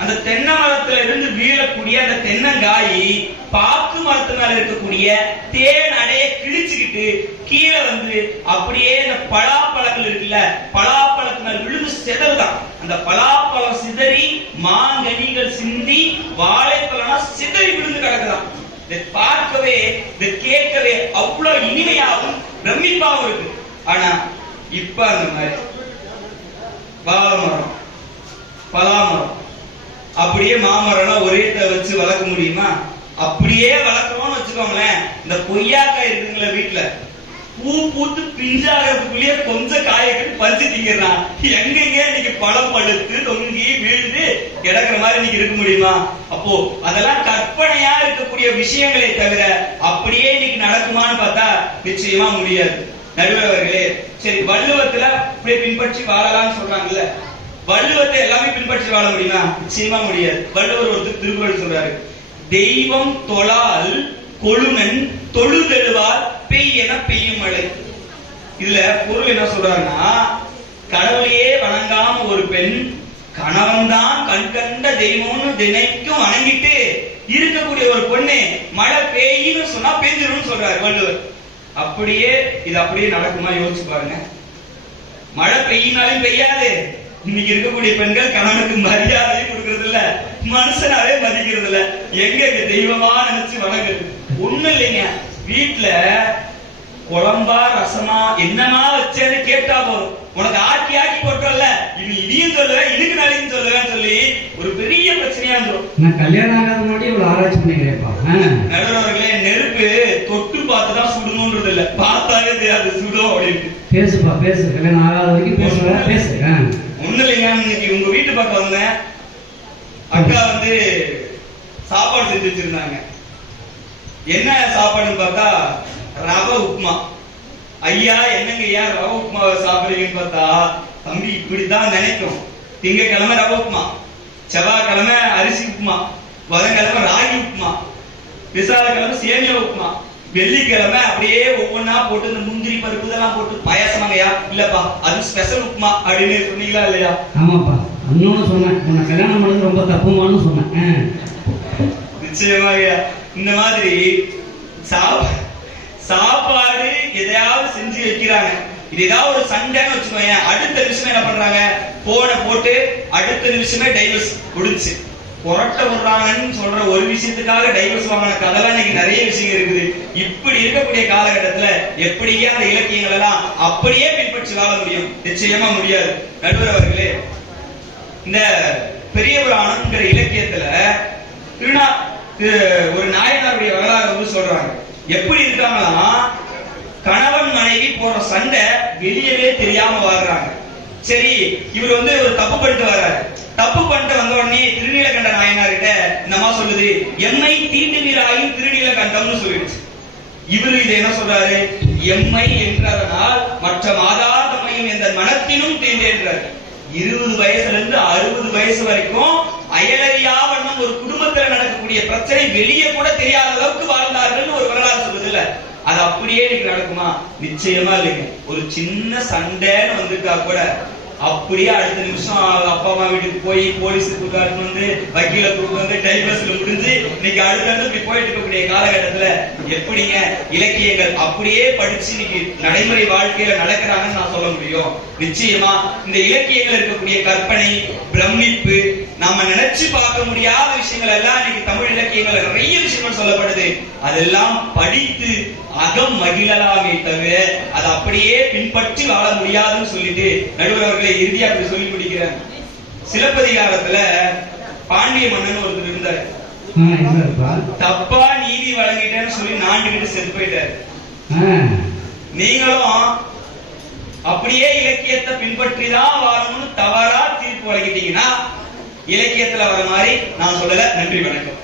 அந்த தென்னை மரத்துல இருந்து வீழக்கூடிய அந்த தென்னங்காய் பாக்கு மரத்து மேல இருக்கக்கூடிய தேன் அடைய கிழிச்சுக்கிட்டு கீழே வந்து அப்படியே அந்த பலாப்பழங்கள் இருக்குல்ல, பலாப்பழத்து மேல விழுந்து சிதறுதான். அந்த பலாப்பழம் சிதறி மாங்கனிகள் சிந்தி வாழைப்பழமா சிதறி விழுந்து கிடக்குதான். இதை பார்க்கவே இதை கேட்கவே அவ்வளவு இனிமையாகவும் பிரமிப்பாகவும் இருக்கு. ஆனா இப்ப அந்த மாதிரி வாழை மரம், பலாமரம், அப்படியே மாமரம் ஒரே வச்சு வளர்க்க முடியுமா? அப்படியே வளர்க்கணும்னு வச்சுக்கோங்களேன். இந்த கொய்யாக்காய் இருக்குங்களா வீட்டுல, பூ பூத்து பிஞ்சாகிறதுக்குள்ளேயே கொஞ்சம் காயக்கட்டு பறிச்சு திங்கிறான். எங்கெங்க இன்னைக்கு பழம் பழுத்து தொங்கி வீழ்ந்து கிடக்குற மாதிரி இன்னைக்கு இருக்க முடியுமா? அப்போ அதெல்லாம் கற்பனையா இருக்கக்கூடிய விஷயங்களை தவிர அப்படியே இன்னைக்கு நடக்குமான்னு பார்த்தா நிச்சயமா முடியாது நடுவர்களே. சரி, வள்ளுவத்துல இப்படி பின்பற்றி வாழலாம்னு சொல்றாங்கல்ல, வள்ளுவத்தை எல்லாமே பின்பற்றி வாழ முடியுமா? நிச்சயமா முடியாது. வள்ளுவர் ஒருத்தர் திருக்குறள் சொல்றாரு, தெய்வம் தொழால் கொழுநன் தொழுதெழுவார் பெய்யென பெய்யும் மழை. இதுல பொருள் என்ன சொல்றாருன்னா, கடவுளையே வணங்காம ஒரு பெண் கணவன் தான் கண்கண்ட தெய்வம்னு தினைக்கும் வணங்கிட்டு இருக்கக்கூடிய ஒரு பொண்ணு மழை பெய்யுன்னு சொன்னா பெய்ஞ்சிடும் சொல்றாரு வள்ளுவர். அப்படியே இது அப்படியே நடக்குமா? யோசிச்சு பாருங்க. மழை பெய்யினாலும் பெய்யாது. இன்னைக்கு இருக்கக்கூடிய பெண்கள் கணவனுக்கு மரியாதையும் கொடுக்கறது இல்ல, மனுஷனாவே மதிக்கிறது இல்ல. எங்க தெய்வமா நினைச்சு வணங்குறது ஒண்ணு இல்லைங்க. வீட்டுல குழம்பா ரசமா என்னமா வச்சேன்னு கேட்டா போதும், உனக்கு ஆக்கி ஆக்கி போட்டோம்ல, இனி இனியும் சொல்லுவேன் இதுக்கு நாளையும் சொல்லுவேன்னு சொல்லி ஒரு பெரிய பிரச்சனையா இருந்துரும். நான் கல்யாணம் ஆகாத முன்னாடி இவ்வளவு ஆராய்ச்சி பண்ணிக்கிறேன்ப்பா. நடுவர்களே, நெருப்பு தொட்டு பார்த்துதான் சுடணும்ன்றது இல்ல, பார்த்தாலே தெரியாது சுடும் அப்படின்னு. பேசுப்பா பேசு, கல்யாணம் ஆகாத வரைக்கும் பேசுறேன் பேசு. ஒண்ணு இல்லைங்க, இன்னைக்கு உங்க வீட்டு பக்கம் வந்தேன், அக்கா வந்து சாப்பாடு செஞ்சு வச்சிருந்தாங்க. என்ன சாப்பாடுன்னு பார்த்தா ரவை உப்புமா. ஐயா என்னங்க ஐயா ரவை உப்புமா சாப்பிடுறீங்கன்னு பார்த்தா, தம்பி இப்படித்தான் நினைக்கும். திங்கக்கிழமை ரவை உப்புமா, செவ்வாய்க்கிழமை அரிசி உப்புமா, புதன்கிழமை ராகி உப்புமா, விசாலக்கிழமை சேமியா உப்புமா, வெள்ளிக்கிழமை அப்படியே ஒவ்வொன்னா போட்டு இந்த முந்திரி பருப்பு இதெல்லாம் போட்டு பாயாசமாங்கய்யா. இல்லப்பா அது ஸ்பெஷல் உப்புமா அப்படின்னு சொன்னீங்களா இல்லையா? ஆமாப்பா, இன்னொன்னு சொன்னேன், உன்னை கல்யாணம் பண்ணது ரொம்ப தப்புமான்னு சொன்னேன். நிச்சயமாக இந்த மாதிரி சாப்பாடு எதையாவது செஞ்சு வைக்கிறாங்க. இது ஏதாவது ஒரு சண்டைன்னு வச்சுக்கோங்க, அடுத்த நிமிஷம் என்ன பண்றாங்க, போனை போட்டு அடுத்த நிமிஷமே டைவர்ஸ் முடிச்சு புரட்ட விடுறாங்கன்னு சொல்ற ஒரு விஷயத்துக்காக டைவர்ஸ் வாங்கின கதைலாம் இன்னைக்கு நிறைய விஷயம் இருக்குது. இப்படி இருக்கக்கூடிய காலகட்டத்துல எப்படியே அந்த இலக்கியங்கள் எல்லாம் அப்படியே பின்பற்றி வாழ முடியும்? நிச்சயமா முடியாது. நடுவர் அவர்களே, இந்த பெரிய புராணம்ங்கிற இலக்கியத்துல ஒரு நாயனாருடைய வரலாறு வந்து சொல்றாங்க. எப்படி இருக்காங்கன்னா, கணவன் மனைவி போற சண்டை வெளியவே தெரியாம வாழ்றாங்க. சரி, இவர் வந்து ஒரு தப்பு பண்ணிட்டு வர்றாரு. தப்பு பண்ணிட்டு வந்த உடனே திருநீலகண்ட நாயனார்கிட்ட இந்த அம்மா சொல்லுது, எம்மை தீண்டுவீராயும் திருநீலகண்டம்னு சொல்லிடுச்சு. இவரு இதை என்ன சொல்றாரு, எம்மை என்றதனால் மற்ற மாதாதமையும் எந்த மனத்தினும் தீண்டு என்றார். 20 வயசுல இருந்து 60 வயசு வரைக்கும் அயலறியா வண்ணம் ஒரு குடும்பத்துல நடக்கக்கூடிய பிரச்சனை வெளியே கூட தெரியாத அளவுக்கு வாழ்ந்தார்கள் ஒரு வரலாறு சொல்லுது இல்ல. அது அப்படியே இன்னைக்கு நடக்குமா? நிச்சயமா இல்லைங்க. ஒரு சின்ன சண்டைன்னு வந்துட்டா கூட அப்படியே அடுத்த நிமிஷம் அப்பா அம்மா வீட்டுக்கு போய் போலீஸ் கூட்டாட்டு வந்து வக்கீல கூட்டு வந்து டைவர்ஸ்ல முடிஞ்சு இன்னைக்கு அடுத்தடுத்து இப்படி போயிட்டு இருக்கக்கூடிய காலகட்டத்துல எப்படிங்க இலக்கியங்கள் அப்படியே படிச்சு இன்னைக்கு நடைமுறை வாழ்க்கையில நடக்கிறாங்கன்னு நான் சொல்ல முடியும்? நிச்சயமா இந்த இலக்கியங்கள் இருக்கக்கூடிய கற்பனை, பிரமிப்பு, நாம நினைச்சு பார்க்க முடியாத விஷயங்கள் எல்லாம் இன்னைக்கு தமிழ் இலக்கியங்கள் நிறைய விஷயங்கள் சொல்லப்படுது. அதெல்லாம் படித்து அகம் மகிழலாமே தவிர அதை அப்படியே பின்பற்றி வாழ முடியாதுன்னு சொல்லிட்டு நடுவர் அவர்களை இறுதியா அப்படி சொல்லி முடிக்கிறேன். சிலப்பதிகாரத்துல பாண்டிய மன்னன் ஒருத்தர் இருந்தாரு. தப்பா நீதி வழங்கிட்டேன்னு சொல்லி நாண்டுகிட்டு செத்து போயிட்டாரு. நீங்களும் அப்படியே இலக்கியத்தை பின்பற்றிதான் வாழணும்னு தவறா தீர்ப்பு வழங்கிட்டீங்கன்னா இலக்கியத்துல வர மாதிரி நான் சொல்லல. நன்றி, வணக்கம்.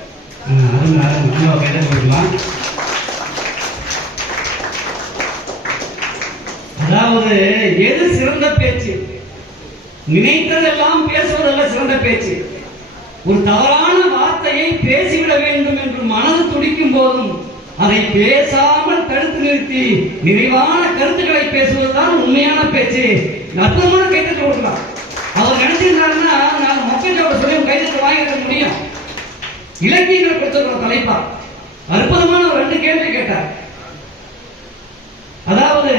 அதாவது எது சிறந்த பேச்சு? நினைத்ததெல்லாம் பேசுவதல்ல சிறந்த பேச்சு. ஒரு தவறான வார்த்தையை பேசிவிட வேண்டும் என்று மனது துடிக்கும் போதும் அதை பேசாமல் தடுத்து நிறுத்தி நிறைவான கருத்துக்களை பேசுவதுதான் உண்மையான பேச்சு. அற்புதமான கைத்தட்டு கொடுக்கலாம். அவர் நினைச்சிருந்தாருன்னா நான் மொக்கையோட சொல்லி கைத்தட்டு வாங்கிட முடியும். இலக்கியங்களை கொடுத்த தலைப்பா அற்புதமான ஒரு 2 கேள்வி கேட்டார். அதாவது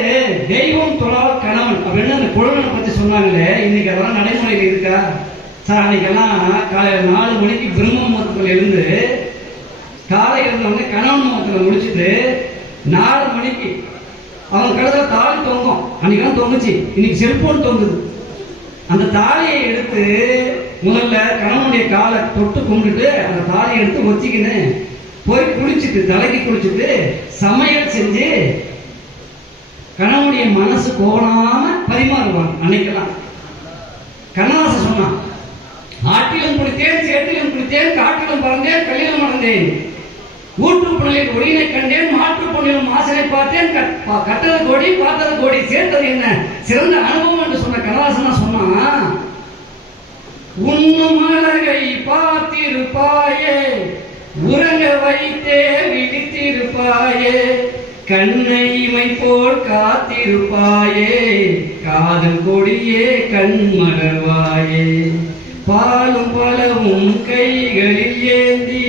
தெய்வம் தொழால் கணவன் அப்படின்னு அந்த குழந்தை பத்தி சொன்னாங்களே, இன்னைக்கு அதெல்லாம் நடைமுறையில் இருக்கா சார்? அன்னைக்கெல்லாம் காலையில 4 மணிக்கு பிரம்ம முகூர்த்தத்தில் இருந்து காலை இருந்தவங்க கணவன் முகூர்த்தத்தில் முடிச்சுட்டு 4 மணிக்கு அவங்க கழுத தாலி தொங்கும். அன்னைக்கெல்லாம் தொங்குச்சு, இன்னைக்கு செல்போன் தொங்குது. அந்த தாலியை எடுத்து முதல்ல கணவனுடைய காலை தொட்டு கும்பிட்டு அந்த தாலியை எடுத்து வச்சுக்கின்னு போய் குளிச்சுட்டு தலைக்கு குளிச்சுட்டு சமையல் செஞ்சு கணவனுடைய மனசு கோணாம பரிமாறுவாங்க. அன்னைக்கெல்லாம் கண்ணதாசன் சொன்னான், ஆட்டிலும் குளித்தேன், சேட்டிலும் குளித்தேன், காட்டிலும் பறந்தேன், கல்லிலும் மறந்தேன், ஊற்று புனலில் ஒளியினை கண்டேன், மாற்று பொண்ணிலும் ஆசனை பார்த்தேன், கட்டது கோடி பார்த்தது கோடி சேர்த்தது என்ன சிறந்த அனுபவம் என்று சொன்ன கண்ணதாசன் சொன்னா, உண்ணும் அழகை பார்த்திருப்பாயே, உறங்க வைத்தே விழித்திருப்பாயே, கண்ணை இமை போல் காத்திருப்பாயே, காதல் கொடியே கண் மலர்வாயே, பாலும் பலவும் கைகளில் ஏந்தி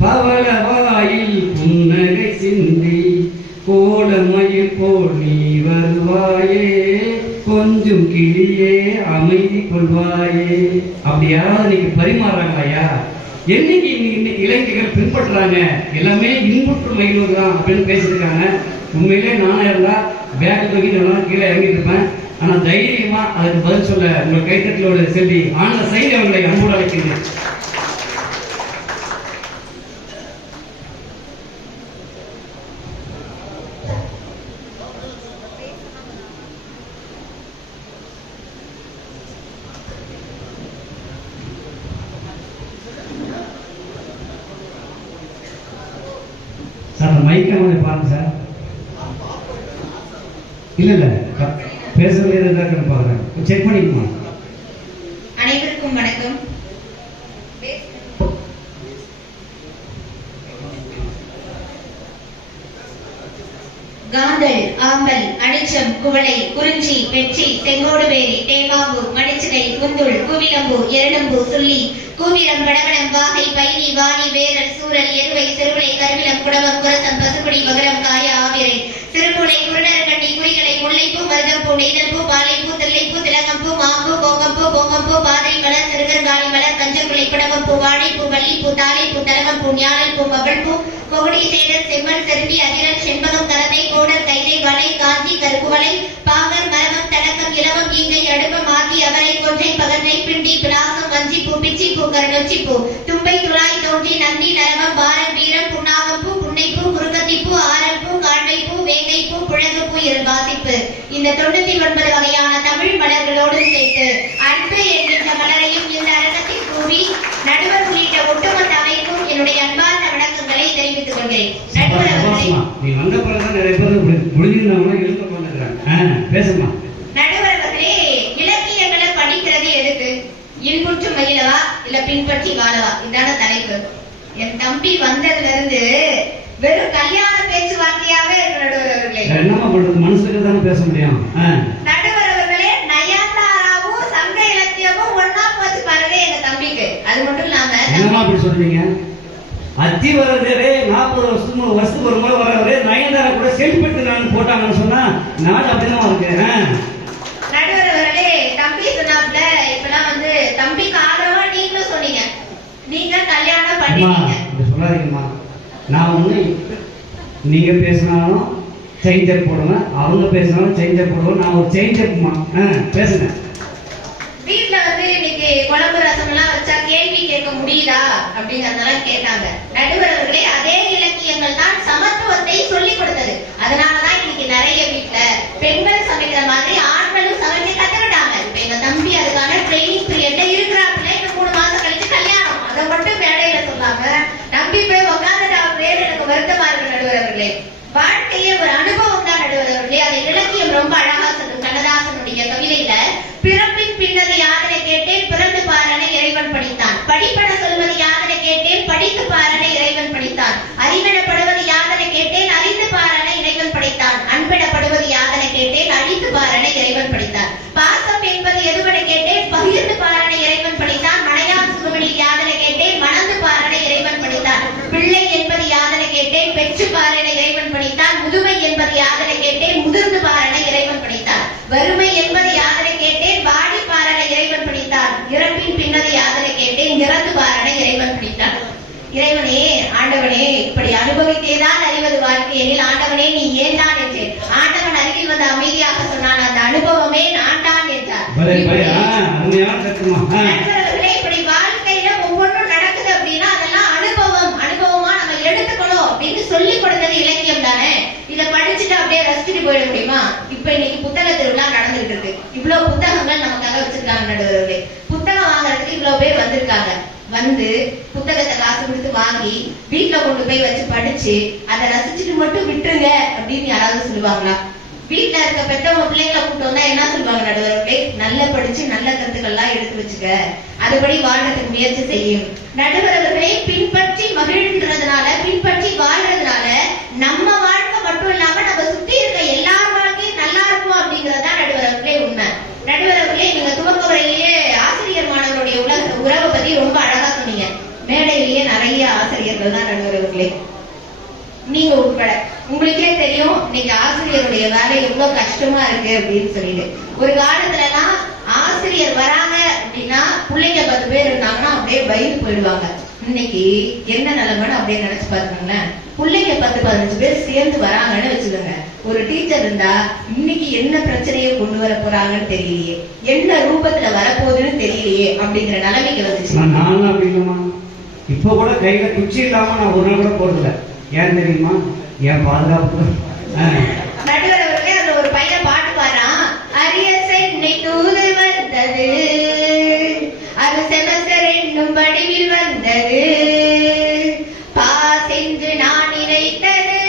பவளவாயில் புன்னகை சிந்தி கோலமயில் போல் நீ வருவாயே, கொஞ்சம் கிளியே அமைதி கொள்வாயே. அப்படி யாராவது இன்னைக்கு பரிமாறாங்களையா? என்னைக்கு இன்னைக்கு இளைஞர்கள் பின்பற்றுறாங்க? எல்லாமே இன்புற்று மகிழ்வுதான் அப்படின்னு பேசியிருக்காங்க. உண்மையிலே நானே இருந்தா பேக் தூக்கி கீழே இறங்கிட்டு இருப்பேன். ஆனா தைரியமா அதுக்கு பதில் சொல்ல உங்கள் கைத்தட்டலோடு செல்வி ஆனந்த செய்தி அவர்களை அன்போடு அழைக்கின்றேன். சார் மைக்கை வந்து பாருங்க சார். இல்ல பேசுறது எதாவது பாருங்க, செக் பண்ணிக்குமா. அனைவருக்கும் வணக்கம். காந்தல், ஆம்பல், அனிச்சம், குவளை, குறிஞ்சி, வெற்றி, செங்கோடுவேரி, தேவாம்பு, மடிச்சினை, குந்துள், கூவிலம்பு, எருளம்பு, சுள்ளி, கூவிரம், படவளம், வாகை, பைனி, வாணி, வேரல், சூரல், எருவை, சிறுவிளை, கருவிலம், குடவம், குரசம், பசுபடி, மகரம், காய, ஆவிரை, சிறுபுளை, குருநரகண்ணி, குறிகளை, முல்லைப்பூ, மருதம்பூ, நெய்தல்பூ, பாலைப்பூ, தில்லைப்பூ, திலங்கம்பூ, மாம்பூ, கோங்கம்பூ, பாதை மலர், சிறுகங்காலி மலர், கஞ்சக்குலை, குடவம்பூ, வாழைப்பூ, வள்ளிப்பூ, தாழைப்பூ, தலகம்பூ, ஞாழல்பூ, பவழ்பூ, கொகுடி, சேடல், செம்மண், செருவி, அதிரல், செண்பகம், கரத்தை, கோடல், கைதை, வளை, காஞ்சி, கருக்குவளை, பாகர், மரமம், தடக்கம், இலவம், ஈங்கை, அடுப்பம், ஆகி, அவரை, கொன்றை, பகன்றை, பிண்டி, பிளாசம், வஞ்சிப்பூ, பிச்சிப்பூ, கருநொச்சிப்பூ, தும்பை, துளாய், தோன்றி, நந்தி, நரவம், பாரம், வீரம், புன்னாகப்பூ, புன்னைப்பூ, குறுக்கத்திப்பூ, ஆரல்பூ, காண்மைப்பூ, வேங்கைப்பூ, புழகுப்பூ, இருவாசிப்பு. இந்த 99 வகையான தமிழ் மலர்களோடு சேர்த்து அன்பு என்கின்ற மலரையும் இந்த அரங்கத்தில் கூறி நடுவர் உள்ளிட்ட ஒட்டுமொத்த அமைப்பும் என்னுடைய அன்பார்ந்த வணக்கங்களை தெரிவித்துக் கொள்கிறேன். நடுவர் அவர்களே, நீ வந்த பிறகு நிறைய பேர் முடிஞ்சிருந்தவங்க எழுந்து கொண்டிருக்கிறாங்க. பேசுமா. நடுவர் அவர்களே, இலக்கியங்களை படிக்கிறது இன்புற்று மகிழவா இல்ல பின்பற்றி வாழவா இதான தலைப்பு. என் தம்பி வந்ததுல இருந்து வெறும் கல்யாண பேச்சுவார்த்தையாவே இருக்கு நடுவர் அவர்களே. என்னமா பண்றது, மனசுக்கு தானே பேச முடியும். நடுவர் அவர்களே, நயன்தாராவும் சங்க இலக்கியமும் ஒன்னா போச்சு பாருங்க எங்க தம்பிக்கு. அது மட்டும் இல்லாம என்னமா அப்படி சொல்றீங்க? அத்தி வரதே 40 வருஷத்துக்கு ஒரு முறை வரவரே நயன்தாரா கூட செல்ஃபி எடுத்து போட்டாங்கன்னு சொன்னா நாடு அப்படிதான் இருக்கு. நடுவர் அவர்களே, தம்பி சொன்னாப்ல இப்பெல்லாம் வந்து தம்பிக்கு ஆதரவா நீங்களும் சொன்னீங்க, நீங்க கல்யாணம் பண்ணிட்டீங்க. சொல்லாதீங்கம்மா, நான் ஒண்ணு நீங்க பேசினாலும் சேஞ்சர் போடுவேன், அவங்க பேசினாலும் சேஞ்சர் போடுவேன். நான் ஒரு சேஞ்சர்மா பேசுங்க. வீட்டுல வந்து இன்னைக்கு குழம்பு ரசம் எல்லாம் வச்சா கேள்வி கேட்க முடியுதா அப்படிங்கறதெல்லாம் கேட்டாங்க. நடுவர் அவர்களே, அதே இலக்கியங்கள் தான் சமத்துவத்தை சொல்லிக் கொடுத்தது. அதனாலதான் இன்னைக்கு நிறைய வீட்டுல பெண்கள் சமைக்கிற மாதிரி ஆண்களும் சமைக்க கத்துக்கிட்டாங்க. இப்ப எங்க தம்பி அதுக்கான ட்ரைனிங் பீரியட்ல இருக்கிறாப்புல. இன்னும் 3 மாசம் கழிச்சு கல்யாணம். அதை மட்டும் மேடையில சொல்லாம நம்பி போய் உட்காந்துட்டு பேர் எனக்கு வருத்தமா இருக்கு நடுவர் அவர்களே. வாழ்க்கையே ஒரு அனுபவம் தான் நடுவர் அவர்களே. அதை இலக்கியம் ரொம்ப அழகா சொல்லும். கண்ணதாசனுடைய கவிதையில பிறப்பின் பின்னது யாதனை கேட்டேன், பிறந்து பாரனை இறைவன் படித்தான். படிப்பன சொல்வது யாதனை கேட்டேன், படித்து பாரனை இறைவன் படித்தான். அறிவிடப்படுவது யாதனை கேட்டேன், அறிந்து பாரனை இறைவன் படித்தான். அன்பிடப்படுவது யாதனை கேட்டேன், அழித்து பாரனை இறைவன் படித்தான். பாசம் என்பது எதுவனை கேட்டேன், பகிர்ந்து பாரனை இறைவன் படித்தான். மனையான் சுகவெளியில் யாதனை கேட்டேன், மணந்து பாரனை இறைவன் படித்தான். பிள்ளை என்பது யாதனை கேட்டேன், பெற்று பாரனை இறைவன் படித்தான். முதுமை என்பது யாதனை கேட்டேன், முதிர்ந்து பாரனை இறைவன் படித்தான். வறுமை என்பது யாதனை கேட்டேன், வாடி பாரனை இறைவன் படித்தான். இறப்பின் பின்னது யாதனை கேட்டேன், இறந்து பாரனை இறைவன் படித்தான். இறைவனே, ஆண்டவனே, இப்படி அனுபவித்தேதான் அறிவது வாழ்க்கை எனில் ஆண்டவனே நீ ஏன்தான் என்றேன். ஆண்டவன் அருகில் வந்து அமைதியாக சொன்னான், அந்த அனுபவமே நான் தான் என்றார். இப்படி வாழ்க்கையில ஒவ்வொன்றும் நடக்குது அப்படின்னா அதெல்லாம் அனுபவமா நம்ம எடுத்துக்கணும் அப்படின்னு சொல்லி கொடுத்தது இலக்கியம் தானே. இதை படிச்சுட்டு அப்படியே ரசிச்சுட்டு போயிட முடியுமா? இப்ப இன்னைக்கு புத்தக திருவிழா நடந்துட்டு இருக்கு. இவ்வளவு புத்தகங்கள் நமக்காக வச்சிருக்காங்க நடுவர்களே. புத்தகம் வாங்குறதுக்கு இவ்வளவு பேர் வந்திருக்காங்க. வந்து புத்தகத்தை காசு கொடுத்து வாங்கி வீட்டுல கொண்டு போய் வச்சு படிச்சு அதை ரசிச்சுட்டு மட்டும் விட்டுருங்க அப்படின்னு யாராவது சொல்லுவாங்களா? வீட்டுல இருக்க பெற்றவங்க பிள்ளைங்களை கூப்பிட்டு வந்தா என்ன சொல்லுவாங்க நடுவர்களே? நல்ல படிச்சு நல்ல கருத்துக்கள் எல்லாம் எடுத்து வச்சுக்க, அதுபடி வாழ்றதுக்கு முயற்சி செய்யும். நடுவர்களே, பின்பற்றி மகிழ்ன்றதுனால, பின்பற்றி வாழ்றதுனால நம்ம வாழ்க்கை மட்டும் இல்லாம நம்ம சுத்தி இருக்க எல்லார் வாழ்க்கையும் நல்லா இருக்கும் அப்படிங்கறதுதான் நடுவர்களே உண்மை. நடுவர்களே, நீங்க துவக்க உரையிலேயே ஆசிரியர் மாணவருடைய உறவை பத்தி ரொம்ப அழகா சொன்னீங்க. மேடையிலேயே நிறைய ஆசிரியர்கள் தான் நடுவர்களே, நீங்க உட்பட. உங்களுக்கே தெரியும் இன்னைக்கு ஆசிரியருடைய வேலை எவ்வளவு கஷ்டமா இருக்கு அப்படின்னு சொல்லிட்டு. ஒரு காலத்துல எல்லாம் ஆசிரியர் வராங்க அப்படின்னா பிள்ளைங்க 10 பேர் இருந்தாங்கன்னா அப்படியே பயந்து போயிடுவாங்க. இன்னைக்கு என்ன நிலைமைன்னு அப்படியே நினைச்சு பாருங்களேன். பிள்ளைங்க 10-15 பேர் சேர்ந்து வராங்கன்னு வச்சுக்கோங்க. ஒரு டீச்சர் இருந்தா இன்னைக்கு என்ன பிரச்சனையை கொண்டு வர போறாங்கன்னு தெரியலையே, என்ன ரூபத்துல வரப்போகுதுன்னு தெரியலையே அப்படிங்கிற நிலைமைக்கு வந்துச்சு. நானும் அப்படிங்கம்மா, இப்ப கூட கையில குச்சி இல்லாம நான் ஒரு நாள் கூட போறதில்ல. ஏன் தெரியுமா? என் பாதுகாப்பு. நடுவர் அவர்களே, அதுல ஒரு பையன் பாட்டு பாடுறான். அரிய சென்னை தூது வந்தது, அது செமஸ்டர் என்னும் வடிவில் வந்தது, பாஸ் என்று நான் நினைத்தது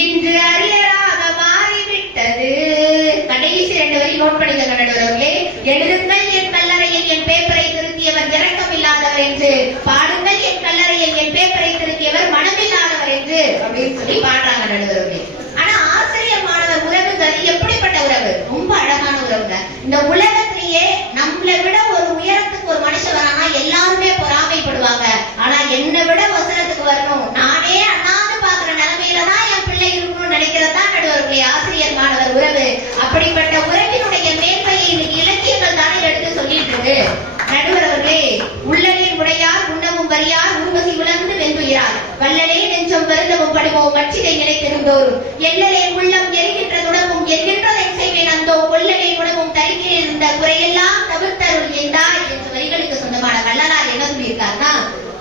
இன்று அரியராக மாறிவிட்டது. கடைசி 2 வரி நோட் பண்ணிக்கங்க நடுவர் அவர்களே. எழுதுங்கள் என் கல்லறையில் என் பேப்பரை திருத்தியவர் இரக்கம் இல்லாதவர் என்று, பாடுங்கள் என் கல்லறையில் என் பேப்பரை திருத்தியவர் மனமில்லாதவர் என்று அப்படின்னு சொல்லி பாடுறாங்க நடுவர்களே. ஆனா ஆசிரியர் மாணவர் உறவுங்கிறது எப்படிப்பட்ட உறவு? ரொம்ப அழகான உறவுங்க. இந்த உலகத்திலேயே நம்மளை விட ஒரு உயரத்துக்கு ஒரு மனுஷன் வரானா எல்லாருமே பொறாமைப்படுவாங்க. ஆனா என்னை விட வசனத்துக்கு வரணும், நானே அண்ணாந்து பாக்குற நிலைமையில தான் என் பிள்ளை இருக்கணும்னு நினைக்கிறதா நடுவர்களே ஆசிரியர் மாணவர் உறவு. அப்படிப்பட்ட உறவினுடைய மேன்மையை இன்னைக்கு இலக்கியங்கள் தானே எடுத்து சொல்லிட்டு இருக்கு. நடுவர் அவர்களே, உள்ளலின் உடையார் உண்ணவும் வரியார் உருவசி உணர்ந்து வெந்துயிரார், வல்லலே நெஞ்சம் வருந்தவும் படுவோம் கட்சிதை நிலைத்திருந்தோரும், எல்லலே உள்ளம் எரிகின்ற துணவும் என்கின்றதை செய்வேன் அந்தோ கொல்லலை உணவும் தரிக்கையில் இருந்த குறையெல்லாம் தவிர்த்தருள் என்றாய் என்ற வரிகளுக்கு சொந்தமான வள்ளலார் என்ன சொல்லியிருக்காருன்னா,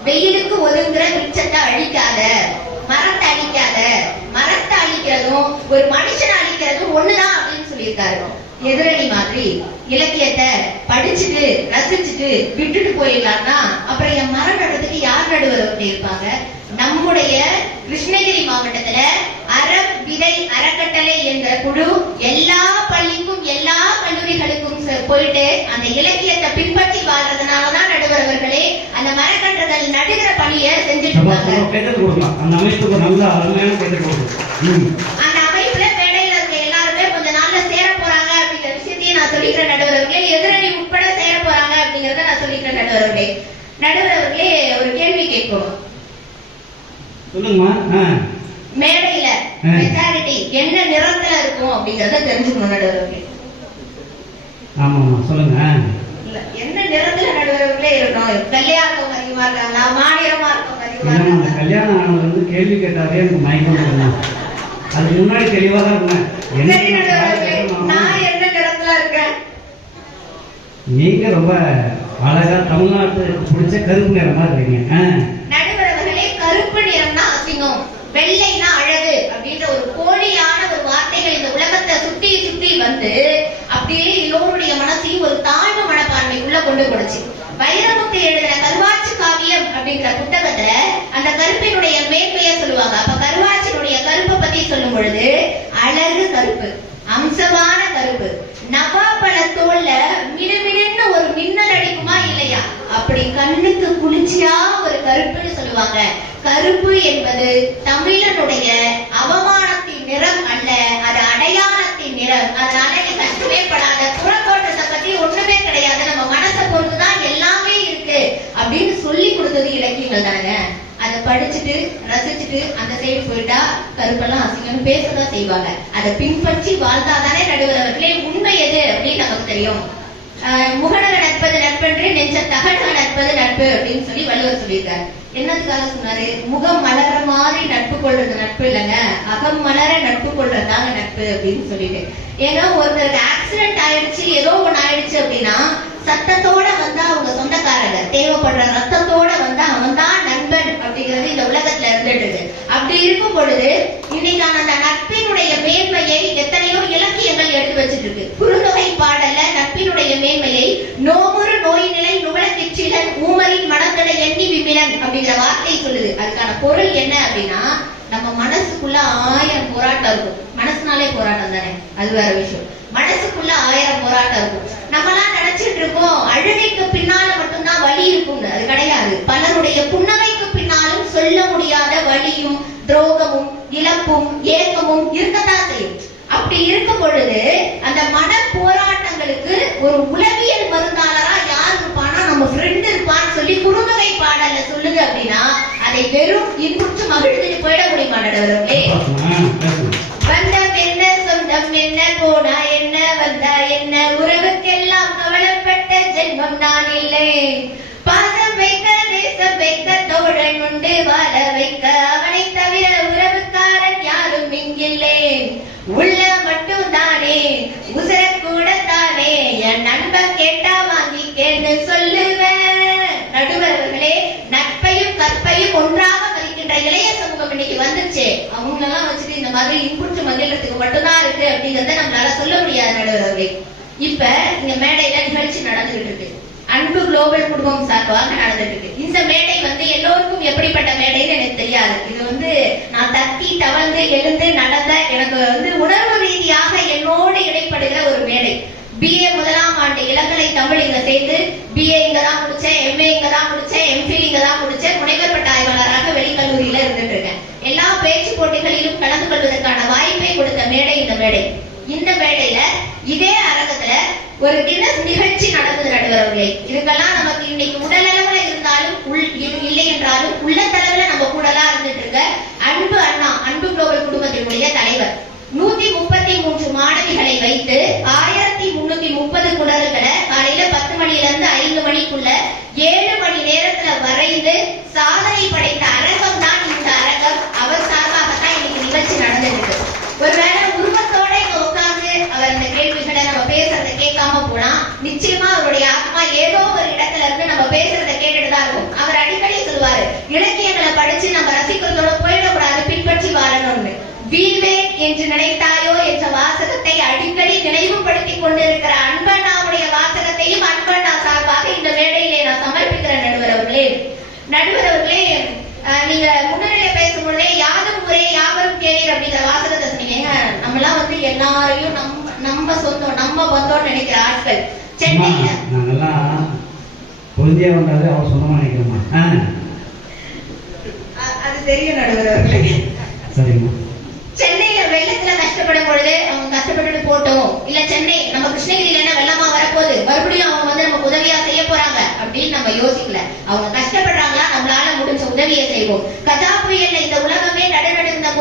வெயிலுக்கு ஒதுங்குற மிச்சத்தை அழிக்காத, மரத்தை அழிக்காத, மரத்தை அழிக்கிறதும் ஒரு மனுஷனை அழிக்கிறதும் ஒண்ணுதான் அப்படின்னு சொல்லியிருக்காரு. எதிரணி மாதிரி இலக்கியத்தை படிச்சுட்டு ரசிச்சுட்டு விட்டுட்டு போயிடலாம்னா அப்புறம் என் மரம் நடுறதுக்கு யார் நடுவர் அப்படி இருப்பாங்க? நம்முடைய கிருஷ்ணகிரி மாவட்டத்துல அறம் விதை அறக்கட்டளை என்ற குழு எல்லா பள்ளிக்கும் எல்லா கல்லூரிகளுக்கும் போயிட்டு அந்த இலக்கியத்தை பின்பற்றி வச்சிருக்காங்க. கேட்டது கொடுக்கலாம். அந்த அமைப்புக்கு நல்ல அருமையான கேட்டு கொடுக்கும். அந்த அமைப்புல மேடையில இருக்க எல்லாருமே கொஞ்ச நாள்ல சேர போறாங்க அப்படிங்கிற விஷயத்தையும் நான் சொல்லிக்கிறேன் நடுவர் அவர்களே. எதிரணி உட்பட சேர போறாங்க அப்படிங்கறத நான் சொல்லிக்கிறேன் நடுவர் அவர்களே. நடுவர் அவர்களே, ஒரு கேள்வி கேட்கணும். சொல்லுங்கம்மா. மேடையில மெஜாரிட்டி என்ன நிறத்துல இருக்கும் அப்படிங்கறத தெரிஞ்சுக்கணும் நடுவர் அவர்களே. ஆமாம்மா சொல்லுங்க. இல்ல, என்ன நிறத்துல நடுவர் அவர்களே இருக்கணும்? கல்யாணம் அதிகமா இருக்காங்களா, மாநிலமா இருக்கும் அதிகமா இருக்காங்களா? கல்யாணம் ஆனது கேள்வி கேட்டாலே எனக்கு மயக்கம் வரணும். அதுக்கு முன்னாடி தெளிவா தான் இருந்தேன். சரி நடுவர் அவர்களே, நான் என்ன நிறத்துல இருக்கேன்? நீங்க ரொம்ப அழகா தமிழ்நாட்டுக்கு பிடிச்ச கருப்பு நிறமா இருக்கீங்க. நடுவர் அவர்களே, கருப்பு நிறம்னா அசிங்கம், வெள்ளைனா அழகு அப்படின்ற ஒரு போலியான ஒரு வார்த்தைகள் இந்த உலகத்தை சுத்தி சுத்தி வந்து அப்படியே எல்லோருடைய மனசையும் ஒரு தாழ்வு மனப்பான்மைக்குள்ள கொண்டு போடுச்சு. வைரமுத்து எழுதின கருவாச்சி காவியம் அப்படிங்கிற புத்தகத்துல அந்த கருப்பினுடைய மேன்மையை சொல்லுவாங்க. அப்ப கருவாச்சினுடைய கருப்பை பத்தி சொல்லும் பொழுது அழகு கருப்பு, அம்சமான கருப்பு, நவாப்பழ தோல்ல மினுமினுன்னு ஒரு மின்னல் அடிக்குமா இல்லையா, அப்படி கண்ணுக்கு குளிர்ச்சியா ஒரு கருப்புன்னு சொல்லுவாங்க. கருப்பு என்பது தமிழனுடைய அவமானத்தின் நிறம் அல்ல, அது அடையாளத்தின் நிறம். அதனால நீ கஷ்டமே படாத, புறத்தோற்றத்தை பத்தி ஒண்ணுமே கிடையாது, நம்ம மனசை பொறுத்துதான் எல்லாமே இருக்கு அப்படின்னு சொல்லி கொடுத்தது இலக்கியங்கள் தானங்க. அதை படிச்சுட்டு ரசிச்சுட்டு அந்த சைடு போயிட்டா கருப்பெல்லாம் அசிங்கம்னு பேசதான் செய்வாங்க. அதை பின்பற்றி வாழ்ந்தாதானே நடுவர் அவர்களே உண்மை எது அப்படின்னு நமக்கு தெரியும். முகநக நட்பது நட்பென்று நெஞ்ச தகனக நட்பது நட்பு அப்படின்னு சொல்லி வள்ளுவர் சொல்லியிருக்காரு. என்னதுக்காக சொன்னாரு? முகம் மலர்ற மாதிரி நட்பு கொள்றது நட்பு இல்லைங்க, அகம் மலர நட்பு கொள்றதுதாங்க நட்பு அப்படின்னு சொல்லிட்டு. ஏன்னா ஒருத்தருக்கு ஆக்சிடென்ட் ஆயிடுச்சு, ஏதோ ஒண்ணு ஆயிடுச்சு அப்படின்னா சத்தத்தோட வந்தா அவங்க சொந்தக்காரங்க, தேவைப்படுற ரத்தத்தோட வந்தா அவன் தான் நண்பன் அப்படிங்கிறது இந்த உலகத்துல இருந்துட்டு. அப்படி இருக்கும் பொழுது இன்னைக்கான அந்த நட்பினுடைய மேன்மையை எத்தனையோ இலக்கியங்கள் எடுத்து வச்சுட்டு இருக்கு. குறுந்தொகை பாடல்ல நட்பினுடைய மேன்மையை நோமுறு நோய் நிலை நுவலத்திற்றிலன் ஊமரின் மனத்தடை எண்ணி விமிலன் அப்படிங்கிற வார்த்தை சொல்லுது. அதுக்கான பொருள் என்ன அப்படின்னா, நம்ம மனசுக்குள்ள 1000 போராட்டம் இருக்கும். மனசுனாலே போராட்டம் தானே, அது வேற விஷயம். மனசுக்குள்ள 1000 போராட்டம் இருக்கும். நம்மளாம் நினைச்சிட்டு இருக்கோம் அழுகைக்கு பின்னால மட்டும்தான் வலி இருக்கும்னு. அது கிடையாது. பலருடைய புன்னகைக்கு பின்னாலும் சொல்ல முடியாத வலியும் துரோகமும் இழப்பும் ஏக்கமும் இருக்கத்தான் செய்யும். அப்படி இருக்கும் பொழுது அந்த மன போராட்டங்களுக்கு ஒரு உளவியல் மருந்தாளரா யார் இருப்பானா, நம்ம ஃப்ரெண்ட் இருப்பான்னு சொல்லி குறுந்தொகை பாடல்ல சொல்லுங்க அப்படின்னா அதை வெறும் இன்புற்று மகிழ்ந்துட்டு போயிட முடியுமா நடுவர்களே? பந்தம் என்ன, சொந்தம் என்ன, போனா என்ன, வந்தா என்ன, உறவுக்கெல்லாம் கவலைப்பட்ட ஜென்மம் நான் இல்லை. பாசம் வைக்க தேசம் வைக்க தோழன் உண்டு வாழ வைக்க, அவனை தவிர உறவுக்காரன் யாரும் இங்கில்லை. உள்ள மட்டும் தானே உசர கூட தானே, என் நண்பன் கேட்டா வாங்கி கேட்டு சொல்லுவேன். நடுவர்களே, நட்பையும் கற்பையும் ஒன்றாக மதிக்கின்ற இளைய சமூகம் இன்னைக்கு வந்துச்சு. அவங்க எல்லாம் வச்சுட்டு இந்த மாதிரி இன்புற்று மகிழ்றதுக்கு மட்டும்தான் இருக்கு அப்படிங்கறத நம்மளால சொல்ல முடியாது நடுவர்களே. இப்ப இங்க மேடையில நிகழ்ச்சி நடந்துகிட்டு இருக்கு. அன்பு குளோபல் குடும்பம் சார்பாக நடந்துட்டு இருக்கு. இந்த மேடை எல்லோருக்கும் எப்படிப்பட்ட மேடைன்னு எனக்கு தெரியாது. இது நான் தத்தி தவழ்ந்து எழுந்து நடந்த எனக்கு உணர்வு ரீதியாக என்னோடு இடைப்படுகிற ஒரு மேடை. BA முதலாம் ஆண்டு இளங்கலை தமிழ் இங்க சேர்ந்து BA இங்கதான் முடிச்சேன், MA இங்கதான் முடிச்சேன், MPhil இங்கதான் முடிச்சேன், முனைவர் பட்ட ஆய்வாளராக வெளிக்கல்லூரியில இருந்துட்டு இருக்கேன். எல்லா பேச்சு போட்டிகளிலும் கலந்து கொள்வதற்கான வாய்ப்பை கொடுத்த மேடை இந்த மேடை. இந்த மேடையில இதே அரங்கத்துல ஒரு தினஸ் நிகழ்ச்சி நடந்தது நடுவர்களே. இதுக்கெல்லாம் நமக்கு இன்னைக்கு உடல் அளவுல இருந்தாலும் இல்லை என்றாலும் உள்ளத்தளவுல நம்ம கூடலாம் இருந்துட்டு இருக்க அன்பு அண்ணா, அன்பு குளோபல் குடும்பத்தினுடைய தலைவர் 133 மாணவிகளை வைத்து 1330 குடல்களை காலையில 10 மணில இருந்து 5 மணிக்குள்ள 7 மணி நேரத்துல வரைந்து சாதனை படைத்த அரங்கம் தான் இந்த அரங்கம். அவர் சார்பாகத்தான் இன்னைக்கு நிகழ்ச்சி நடந்துருக்கு. ஒருவேளை உருவத்தோட இங்க உட்கார்ந்து அவர் இந்த கேள்விகளை நம்ம பேசுறதை கேட்காம போனா நிச்சயமா அவருடைய ஆத்மா ஏதோ ஒரு இடத்துல இருந்து நம்ம பேசுறதை கேட்டுட்டுதான் இருக்கும். அவர் அடிக்கடி சொல்லுவாரு, இலக்கியங்களை படிச்சு நம்ம ரசிக்கிறதோட போயிடக்கூடாது, பின்பற்றி வாழணும்னு. வீழ்வேன் என்று நினைத்தாயோ என்ற வாசகத்தை அடிக்கடி நினைவுபடுத்திக் கொண்டிருக்கிற அன்பண்ணாவுடைய வாசகத்தையும் அன்பண்ணா சார்பாக இந்த மேடையிலே நான் சமர்ப்பிக்கிறேன் நடுவர் அவர்களே. நடுவர் அவர்களே, நீங்க முன்னிலையில பேசும்போதே யாரும் ஒரே யாவரும் கேளீர் அப்படிங்கிற வாசகத்தை சொன்னீங்க. நம்மளாம் எல்லாரையும் நம்ம சொந்தம் நம்ம பந்தோம்னு நினைக்கிற ஆட்கள். சென்னையில நாங்கெல்லாம் பொருந்தியா வந்தாலே அவர் சொந்தமா நினைக்கிறோமா?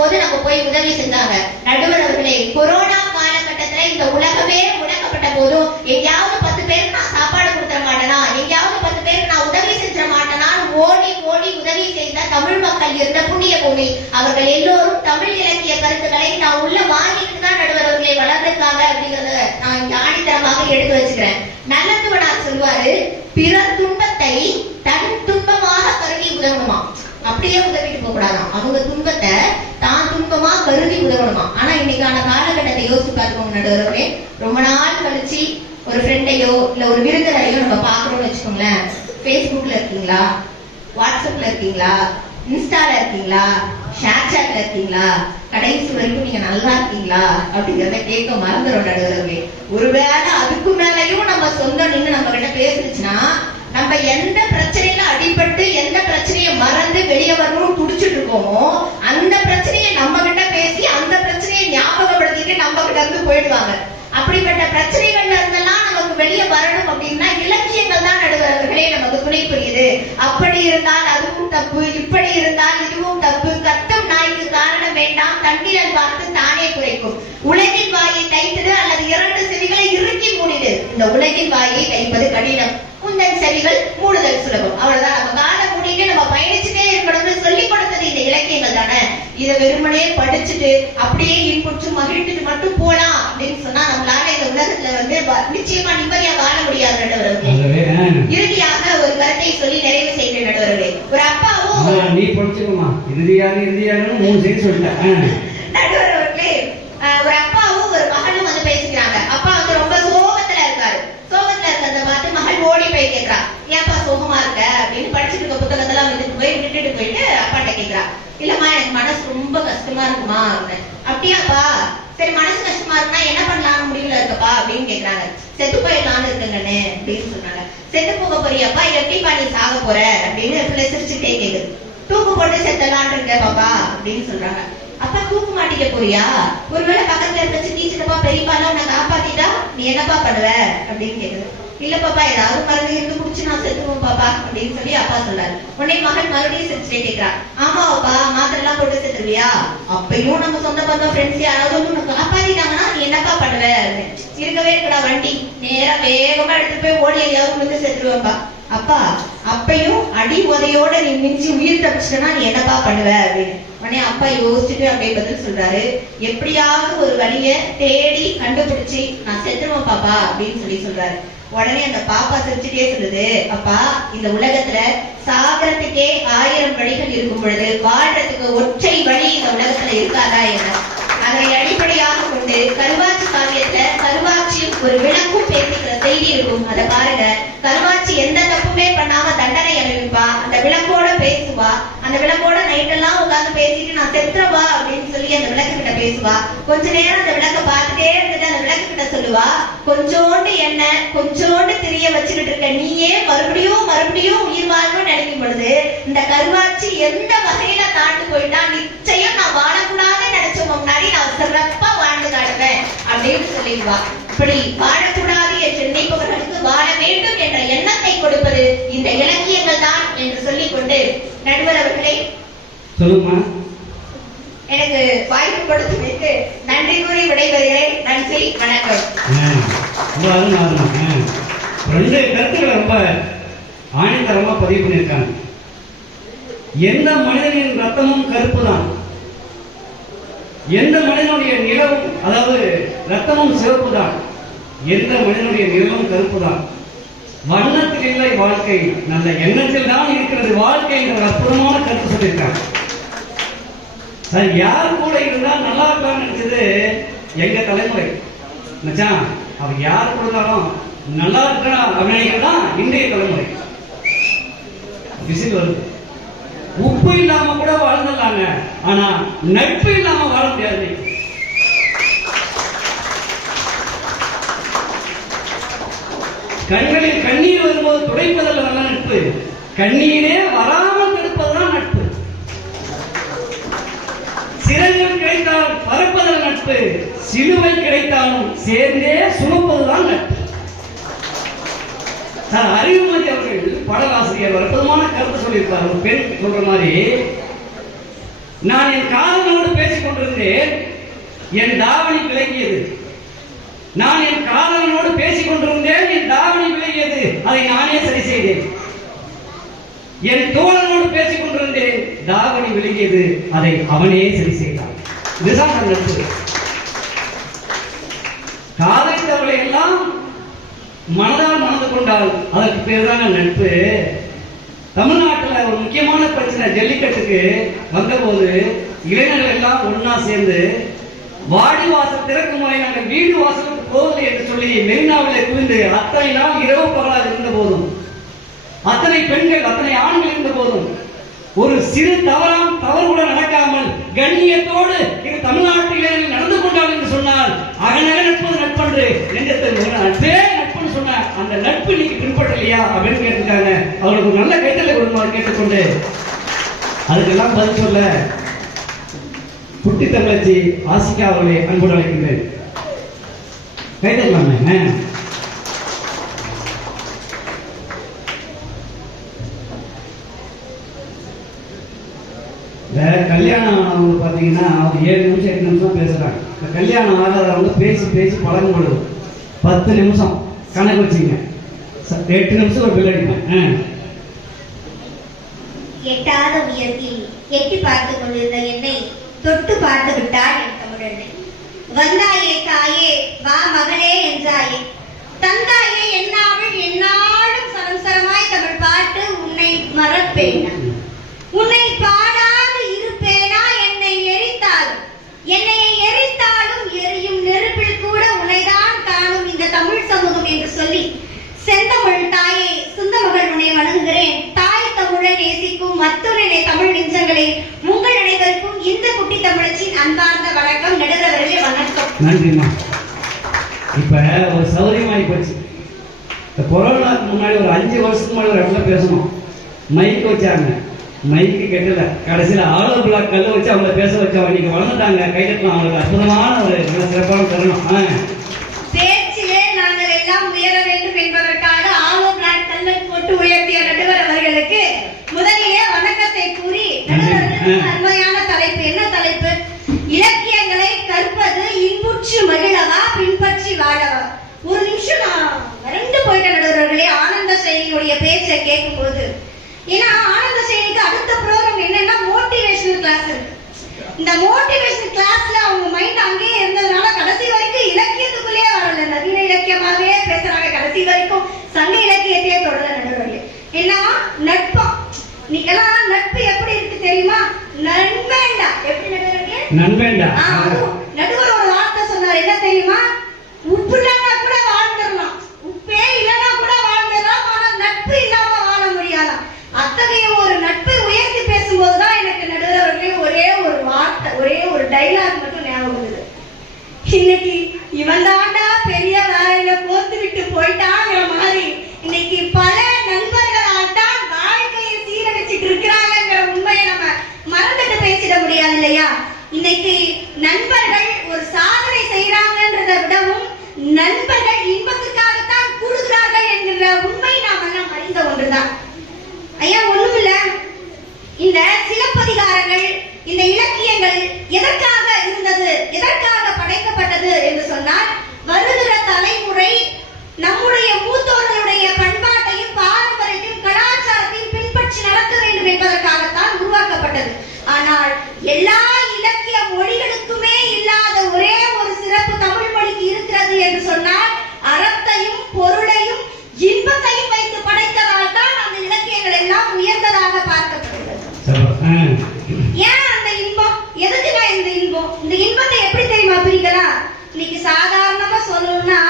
போது நம்ம போய் உதவி செஞ்சாங்க. நடுவர் அவர்களே, கொரோனா காலகட்டத்துல இந்த உலகமே முடக்கப்பட்ட போதும் எங்கேயாவது 10 பேருக்கு நான் சாப்பாடு கொடுத்துட மாட்டேனா, எங்கேயாவது 10 பேருக்கு நான் உதவி செஞ்சிட மாட்டேனா, ஓடி ஓடி உதவி செய்த தமிழ் மக்கள் இருந்த புண்ணிய பூமி. அவர்கள் எல்லோரும் தமிழ் இலக்கிய கருத்துக்களை நான் உள்ள வாங்கிட்டு தான் நடுவர் அவர்களை வளர்ந்திருக்காங்க அப்படிங்கறத நான் ஆணித்தரமாக எடுத்து வச்சுக்கிறேன். நல்லத்துவனார் சொல்வாரு, பிறர் துன்பத்தை தன் துன்பமாக கருதி உதவணுமா. அப்படியே உதவிட்டு போக கூடாதாம். அவங்க துன்பத்தை தான் துன்பமா கருதி உதவணுமா. ஆனா இன்னைக்கான காலகட்டத்தை யோசிச்சு பார்த்துக்கோங்க நடுவர்களே. ரொம்ப நாள் கழிச்சு ஒரு ஃப்ரெண்டையோ இல்ல ஒரு விருந்தினரையோ நம்ம பாக்குறோம்னு வச்சுக்கோங்களேன். ஃபேஸ்புக்ல இருக்கீங்களா, வாட்ஸ்அப்ல இருக்கீங்களா, இன்ஸ்டால இருக்கீங்களா, ஷேர் சாட்ல இருக்கீங்களா, கடைசி வரைக்கும் நீங்க நல்லா இருக்கீங்களா அப்படிங்கறத கேட்க மறந்துடும் நடுவர்களே. ஒருவேளை அதுக்கு மேலையும் நம்ம சொந்தம் நின்று நம்ம கிட்ட பேசுச்சுன்னா, நம்ம எந்த பிரச்சனையில அடிபட்டு எந்த பிரச்சனையை மறந்து வெளியே வரணும் துடிச்சிட்டு இருக்கோமோ அந்த பிரச்சனையை நம்ம கிட்ட பேசி அந்த பிரச்சனையை ஞாபகப்படுத்திட்டு நம்ம கிட்ட இருந்து போயிடுவாங்க. அப்படிப்பட்ட பிரச்சனைகள்ல இருந்தெல்லாம் நமக்கு வெளியே வரணும் அப்படின்னா இலக்கியங்கள் தான் நடுவர்களே நமக்கு துணை புரியுது. அப்படி இருந்தால் அதுவும் தப்பு, இப்படி இருந்தால் இதுவும் தப்பு, கத்தும் நாய்க்கு காரணம் வேண்டாம், தண்டிரல் பார்த்து தானே குறைக்கும். உலகின் வாயை தைத்தது அல்லது 2 செவிகளை இறுக்கி மூடிடு. இந்த உலகின் வாயை தைப்பது கடினம், உந்தன் செவிகள் மூடுதல் சுலபம். அவ்வளவுதான். நம்ம காலை மூடிட்டு நம்ம பயணிச்சுட்டே இருக்கணும்னு சொல்லி கொடுத்தது இந்த இலக்கியங்கள் தானே. இதை வெறுமனே படிச்சுட்டு அப்படியே இன்புற்று மகிழ்ந்துட்டு மட்டும் போலாம் அப்படின்னு சொன்னா நம்மளால இந்த உலகத்துல நிச்சயமா நிம்மதியா வாழ முடியாது நடுவர்களே. இறுதியாக ஒரு கருத்தை சொல்லி நிறைவு செய்கிற நடுவர்களே, ஒரு அப்பாவும் நீ படிச்சுக்கோமா இறுதியாக 3 செய்தி சொல்லிட்டேன் நடுவர் அவர்களே. ஒரு அப்பாவும் ஒரு மகளும் வந்து பேசிக்கிறாங்க. அப்பா வந்து ரொம்ப சோகத்துல இருக்காரு. சோகத்துல இருக்கிறத பார்த்து மகள் ஓடி போய் கேட்கிறா, ஏன்பா சோகமா இருக்க அப்படின்னு. படிச்சுட்டு இருக்க புத்தகத்தெல்லாம் விட்டுட்டு போயிட்டு அப்பாட்ட கேட்கிறா, இல்லம்மா எனக்கு மனசு ரொம்ப கஷ்டமா இருக்குமா. அப்படியாப்பா, சரி மனசு கஷ்டமா இருக்குன்னா என்ன பண்ணலாம்னு முடிவுல இருக்கப்பா அப்படின்னு கேக்குறாங்க. செத்து போயிடலான்னு இருக்குங்கன்னு அப்படின்னு சொன்னாங்க. செத்து போக போறியாப்பா, எப்படிப்பா நீ சாக போற அப்படின்னு பிள்ளை சிரிச்சுட்டே கேக்குது. தூக்கு போட்டு செத்தலான் இருக்க பாப்பா அப்படின்னு சொல்றாங்க. அப்பா தூக்கு மாட்டிக்க போறியா, ஒருவேளை பக்கத்துல இருக்க சித்தி சித்தப்பா பெரியப்பாலாம் உன்னை காப்பாத்திட்டா நீ என்னப்பா பண்ணுவ அப்படின்னு கேக்குது. இல்ல பாப்பா, ஏதாவது மருந்து இருந்து குடிச்சு நான் செத்துவோம் பாப்பா அப்படின்னு சொல்லி அப்பா சொல்றாரு. உடனே மகள் மறுபடியும் சிரிச்சுட்டே கேட்கிறா, ஆமாப்பா மாத்திரை எல்லாம் போட்டு செத்துருவியா, அப்பயும் நம்ம சொந்த பந்தம் ஃப்ரெண்ட்ஸ் யாராவது உன்னை காப்பாத்திட்டாங்கன்னா நீ என்னப்பா பண்ணுவ. இருக்கவே இருக்கடா வண்டி, நேரா வேகமா எடுத்துட்டு போய் ஓடி எங்கேயாவது வந்து செத்துருவேன்பா. அப்பா அப்பையும் அடி உதையோட நீ மிஞ்சி உயிர் தப்பிச்சிட்டனா நீ என்னப்பா பண்ணுவ அப்படின்னு. உடனே அப்பா யோசிச்சுட்டு அப்படியே பதில் சொல்றாரு, எப்படியாவது ஒரு வழிய தேடி கண்டுபிடிச்சு நான் செத்துருவேன் பாப்பா அப்படின்னு சொல்லி சொல்றாரு. உடனே அந்த பாப்பா சிரிச்சுட்டே சொல்லுது, அப்பா இந்த உலகத்துல சாகரத்துக்கே 1000 வழிகள் இருக்கும் பொழுது வாழ்றதுக்கு ஒற்றை வழி இந்த உலகத்துல இருக்காதா என்ன. அதனை அடிப்படையாக கொண்டு கருவாச்சி காவியத்துல கருவாச்சியும் ஒரு விளக்கும் பேசிக்கிற செய்தி இருக்கும். அதை பாருங்க. கருவாச்சி எந்த தப்புமே பண்ணாம தண்டனை அனுபவிப்பா, அந்த விளக்கோட பேசுவா. அந்த விளக்கோட நைட்டெல்லாம் உட்கார்ந்து பேசிட்டு நான் செத்துறவா அப்படின்னு சொல்லி அந்த விளக்கு கிட்ட பேசுவா. கொஞ்ச நேரம் அந்த விளக்க பார்த்துட்டே இருந்துட்டு அந்த விளக்கு கிட்ட சொல்லுவா, கொஞ்சோண்டு எண்ணெய் கொஞ்சோண்டு திரிய வச்சுக்கிட்டு இருக்க நீயே மறுபடியும் மறுபடியும் உயிர் வாழணும்னு நினைக்கும் பொழுது இந்த கருவாச்சி எந்த வகையில தாண்டு போயிட்டா நிச்சயம் நான் வாழக்கூடாதுன்னு நினைச்சவங்க முன்னாடி நான் சிறப்பா வாழ்ந்து காட்டுவேன் அப்படின்னு சொல்லிடுவா. இப்படி வாழக்கூடாது என்று நினைப்பவர்களுக்கு வாழ வேண்டும் என்ற எண்ணத்தை கொடுப்பது இந்த இலக்கியங்கள் தான் என்று சொல்லிக் கொண்டு நடுவர் அவர்களே சொல்லுமா, எனக்கு வாய்ப்பு கொடுத்தமைக்கு நன்றி கூறி விடைபெறுகிறேன். நன்றி, வணக்கம். 2 கருத்துக்களை ரொம்ப ஆணித்தரமா பதிவு பண்ணியிருக்காங்க. எந்த மனிதனின் ரத்தமும் கருப்பு தான், எந்த மனிதனுடைய நிலவும் அதாவது ரத்தமும் சிவப்பு தான், எந்த மனிதனுடைய நிலவும் கருப்பு தான். வண்ணத்தில் இல்லை வாழ்க்கை, நல்ல எண்ணத்தில் தான் இருக்கிறது வாழ்க்கை என்ற ஒரு அற்புதமான கருத்து சொல்லியிருக்காங்க. சார் யார் கூட இருந்தா நல்லா இருக்கான்னு நினைச்சது எங்க தலைமுறை மச்சான். அவர் யார் கொடுத்தாலும் நல்லா இருக்கா அப்படின்னா இன்றைய தலைமுறை விசில் வருது. உப்பு இல்லாம கூட வாழ்ந்துடலாங்க, ஆனா நட்பு இல்லாம வாழ முடியாது. கண்களில் கண்ணீர் வரும்போது துடைப்பதில் நல்ல நட்பு, கண்ணீரே வராமல் தடுப்பதுதான் நட்பு. சிறகுகள் கிடைத்தால் பறப்பதில் நட்பு, சிலுவை கிடைத்தாலும் சேர்ந்தே சுமப்பதுதான் நட்பு. அறிவுமதி அவர்கள் பாடலாசிரியர் அற்புதமான கருத்து சொல்லியிருக்கார். ஒரு பெண் சொல்ற மாதிரி நான் என் காதலனோடு பேசிக் கொண்டிருந்தேன், என் தாவணி விலகியது. நான் என் காதலனோடு பேசிக் கொண்டிருந்தேன், என் தாவணி விலகியது. அதை நானே சரி செய்தேன். என் தோழனோடு பேசிக் கொண்டிருந்தேன், தாவணி விலகியது. அதை அவனே சரி செய்தான். இதுதான் நட்பு. காதலித்தவர்களை எல்லாம் மனதால் மணந்து கொண்டால் அதற்கு பேர் தான் நட்பு. தமிழ்நாட்டில் ஒரு முக்கியமான பிரச்சனை, ஜல்லிக்கட்டுக்கு வந்தபோது இளைஞர்கள் எல்லாம் ஒன்னா சேர்ந்து வாடி வாசல் திறக்கும் முறை நாங்கள் வீடு வாசலுக்கு போவதில்லை என்று சொல்லி மெரினாவிலே குவிந்து அத்தனை நாள் இரவு பகலாக இருந்த போதும், அத்தனை பெண்கள் அத்தனை ஆண்கள் இருந்த போதும் ஒரு சிறு தவறு கூட நடக்காமல் கண்ணியத்தோடு இது தமிழ்நாட்டிலே நடந்து கொண்டால் என்று சொன்னால் அகநக நட்பது நட்பன்று நட்பே நட்புன்னு சொன்ன அந்த நட்பு இன்னைக்கு பின்பற்றலையா அப்படின்னு கேட்டிருக்காங்க. அவங்களுக்கு ஒரு நல்ல கைத்தலை கொடுக்குமாறு கேட்டுக்கொண்டு அதுக்கெல்லாம் பதில் சொல்ல குட்டி தங்கச்சி ஆசிகா அவர்களை அன்போடு அழைக்கின்றேன். கைத்தலாமே. கல்யாணம் ஆனவங்க பார்த்தீங்கன்னா அவங்க 7 நிமிஷம் 8 நிமிஷம் பேசுறாங்க. கல்யாணம் ஆகாதவங்க பேசி பேசி பழகம் கொடுது 10 நிமிஷம் கணக்கு வச்சுங்க. 8 நிமிஷம் ஒரு பில் அடிப்பேன். எட்டாத உயரத்தில் எட்டி பார்த்து கொண்டிருந்த என்னை தொட்டு பார்த்து விட்டாள் என் தமிழனை. வந்தாயே தாயே, வா மகளே என்றாயே, தந்தாயே என்னாவள் என்னாலும் சரம் சரமாய் தமிழ் பாட்டு. உன்னை மறப்பேனா, உன்னை பாடாது இருப்பேனா? என்னை எரித்தாலும் எரியும் நெருப்பில் கூட உன்னைதான் காணும் இந்த தமிழ் சமூகம் என்று சொல்லி, செந்தமிழ் தாயே, சுந்தமகள் உன்னை வணங்குகிறேன். தாய் தமிழை நேசிக்கும் மத்துணை தமிழ் நெஞ்சங்களே, உங்கள் அனைவருக்கும் இந்த குட்டி தமிழச்சின் அன்பார்ந்த வணக்கம். நடுவர்களே வணக்கம். நன்றிமா. இப்ப ஒரு சௌரியமாயி போச்சு. கொரோனாக்கு முன்னாடி ஒரு 5 வருஷத்துக்கு முன்னாடி ஒரு இடத்துல பேசணும், மைக் வச்சாங்க, மைக்கு கெட்டல, கடைசியில ஆலோ பிளாக் கல்ல வச்சு அவங்கள பேச வச்சவங்க. நீங்க வளர்ந்துட்டாங்க, கைதட்டலாம். அவங்களுக்கு அற்புதமான ஒரு சிறப்பான தருணம். பேச்சிலே நாங்கள் எல்லாம் உயர வேண்டும் என்பதற்காக ஆலோ பிளாக் கல்லை போட்டு உயர்த்திய நடுவர் அவர்களுக்கு முதலிலே வணக்கத்தை கூறி, அருமையான தலைப்பு. என்ன தலைப்பு? இலக்கியங்களை கற்பது இன்புற்று மகிழவா, பின்பற்றி வாழவா? ஒரு நிமிஷம் நான் மறந்து போயிட்ட நடுவர்களே, ஆனந்த செயலியுடைய பேச்சை கேட்கும் போது. ஏன்னா ஆனந்த செயலிக்கு அடுத்த ப்ரோக்ராம் என்னன்னா மோட்டிவேஷனல் கிளாஸ் இருக்கு. இந்த மோட்டிவேஷன் கிளாஸ்ல அவங்க மைண்ட் அங்கேயே இருந்ததுனால கடைசி வரைக்கும் இலக்கியத்துக்குள்ளே வரல, நவீன இலக்கியமாகவே பேசுறாங்க. கடைசி வரைக்கும் சங்க இலக்கியத்தையே தொடர நடுவர்களே. என்னவா நட்பா? நீங்கெல்லாம் நட்பு எப்படி இருக்கு தெரியுமா? நண்பேண்டா. எப்படி நடுவர்களே? நண்பேண்டா. நடுவர் ஒரு வார்த்தை சொன்னார், என்ன தெரியுமா? உப்பு இல்லைன்னா கூட வாழ்ந்துடலாம், உப்பே இல்லைன்னா கூட வாழ்ந்துடலாம், ஆனா நட்பு இல்லாம வாழ முடியாதான். அத்தகைய ஒரு நட்பை உயர்த்தி பேசும்போதுதான் எனக்கு நடுவர்களே ஒரே ஒரு வார்த்தை, ஒரே ஒரு டைலாக் மட்டும் ஞாபகம் வருது. இன்னைக்கு இவன் தாண்டா பெரிய வேலையில கோத்து விட்டு போயிட்டாங்கிற மாதிரி இன்னைக்கு பல நண்பர்களால் தான் வாழ்க்கையை சீரழிச்சிட்டு இருக்கிறாங்கிற உண்மையை நம்ம மறந்துட்டு பேசிட முடியாது இல்லையா? இன்னைக்கு நண்பர்கள் ஒரு சாதனை செய்யறாங்கன்றதை விடவும் நண்பர்கள் இன்பத்துக்காகத்தான் கூடுகிறார்கள் என்கிற உண்மை நாம் எல்லாம் அறிந்த ஒன்றுதான். ஐயா ஒண்ணும் இல்ல, இந்த சிலப்பதிகாரங்கள், இந்த இலக்கியங்கள் எதற்காக இருந்தது, எதற்காக படைக்கப்பட்டது என்று சொன்னால், வருகிற தலைமுறை நம்முடைய மூத்தோர்களுடைய பண்பாட்டையும் பாரம்பரியத்தையும் கலாச்சாரத்தையும் பின்பற்றி நடக்க வேண்டும் என்பதற்காகத்தான் உருவாக்கப்பட்டது. ஆனால் எல்லா இலக்கிய மொழிகளுக்குமே இல்லாத ஒரே ஒரு சிறப்பு தமிழ் மொழிக்கு இருக்கிறது என்று சொன்னால், அறத்தையும் பொருளையும் இன்பத்தையும் வைத்து படைத்ததால் தான் அந்த இலக்கியங்கள் எல்லாம் உயர்ந்ததாக பார்க்கப்படுகிறது. ஏன் அந்த இன்பம்? எதுக்குங்க இந்த இன்பம்? இந்த இன்பத்தை எப்படி தெரியுமா பிரிக்கலாம்? இன்னைக்கு சாதாரணமா சொல்லணும்னா,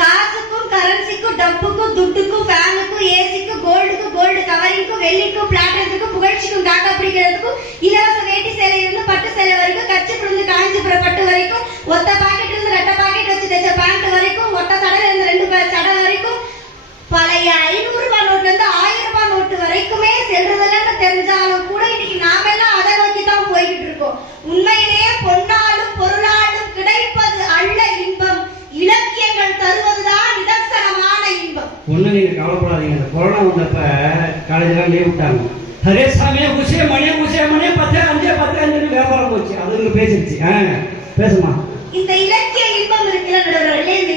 காசுக்கும் கரன்சிக்கும் டப்புக்கும் துட்டுக்கும் ஃபேனுக்கும் ஏசிக்கும் கோல்டுக்கும் கோல்டு கவரிங்க்கும் வெள்ளிக்கும் பிளாட்டினத்துக்கும் புகழ்ச்சிக்கும் காக்கா பிடிக்கிறதுக்கும் இலவச வேட்டி சேலை இருந்து பட்டு சேலை வரைக்கும், கச்சிப்புல இருந்து காஞ்சிபுரம் பட்டு வரைக்கும், ஒத்த பாக்கெட் இருந்து 2 பாக்கெட் வச்சு தைச்ச பேண்ட் வரைக்கும், ஒத்த சடையில இருந்து 2 சடை வரைக்கும், பழைய 500 ரூபாய் நோட்ல இருந்து 1000 ரூபாய் நோட்டு வரைக்குமே செல்றதுலன்னு தெரிஞ்சாலும் கூட இன்னைக்கு நாம எல்லாம் அதை நோக்கி தான் போய்கிட்டு இருக்கோம். உண்மையிலேயே பொன்னாலும் பொருளாலும் கிடைப்பது அல்ல இன்பம், இலக்கியங்கள் தருவதுதான் நிதர்சனமான இன்பம். ஒண்ணு நீங்க கவலைப்படாதீங்க. இந்த கொரோனா வந்தப்ப காலேஜெல்லாம் லீவ் விட்டாங்க, அரே சாமி உசே மணி 10 வியாபாரம் போச்சு. அது இங்க பேசிருச்சு. பேசுமா. இந்த இலக்கிய இன்பம் இருக்கிற நடுவர்களே, இந்த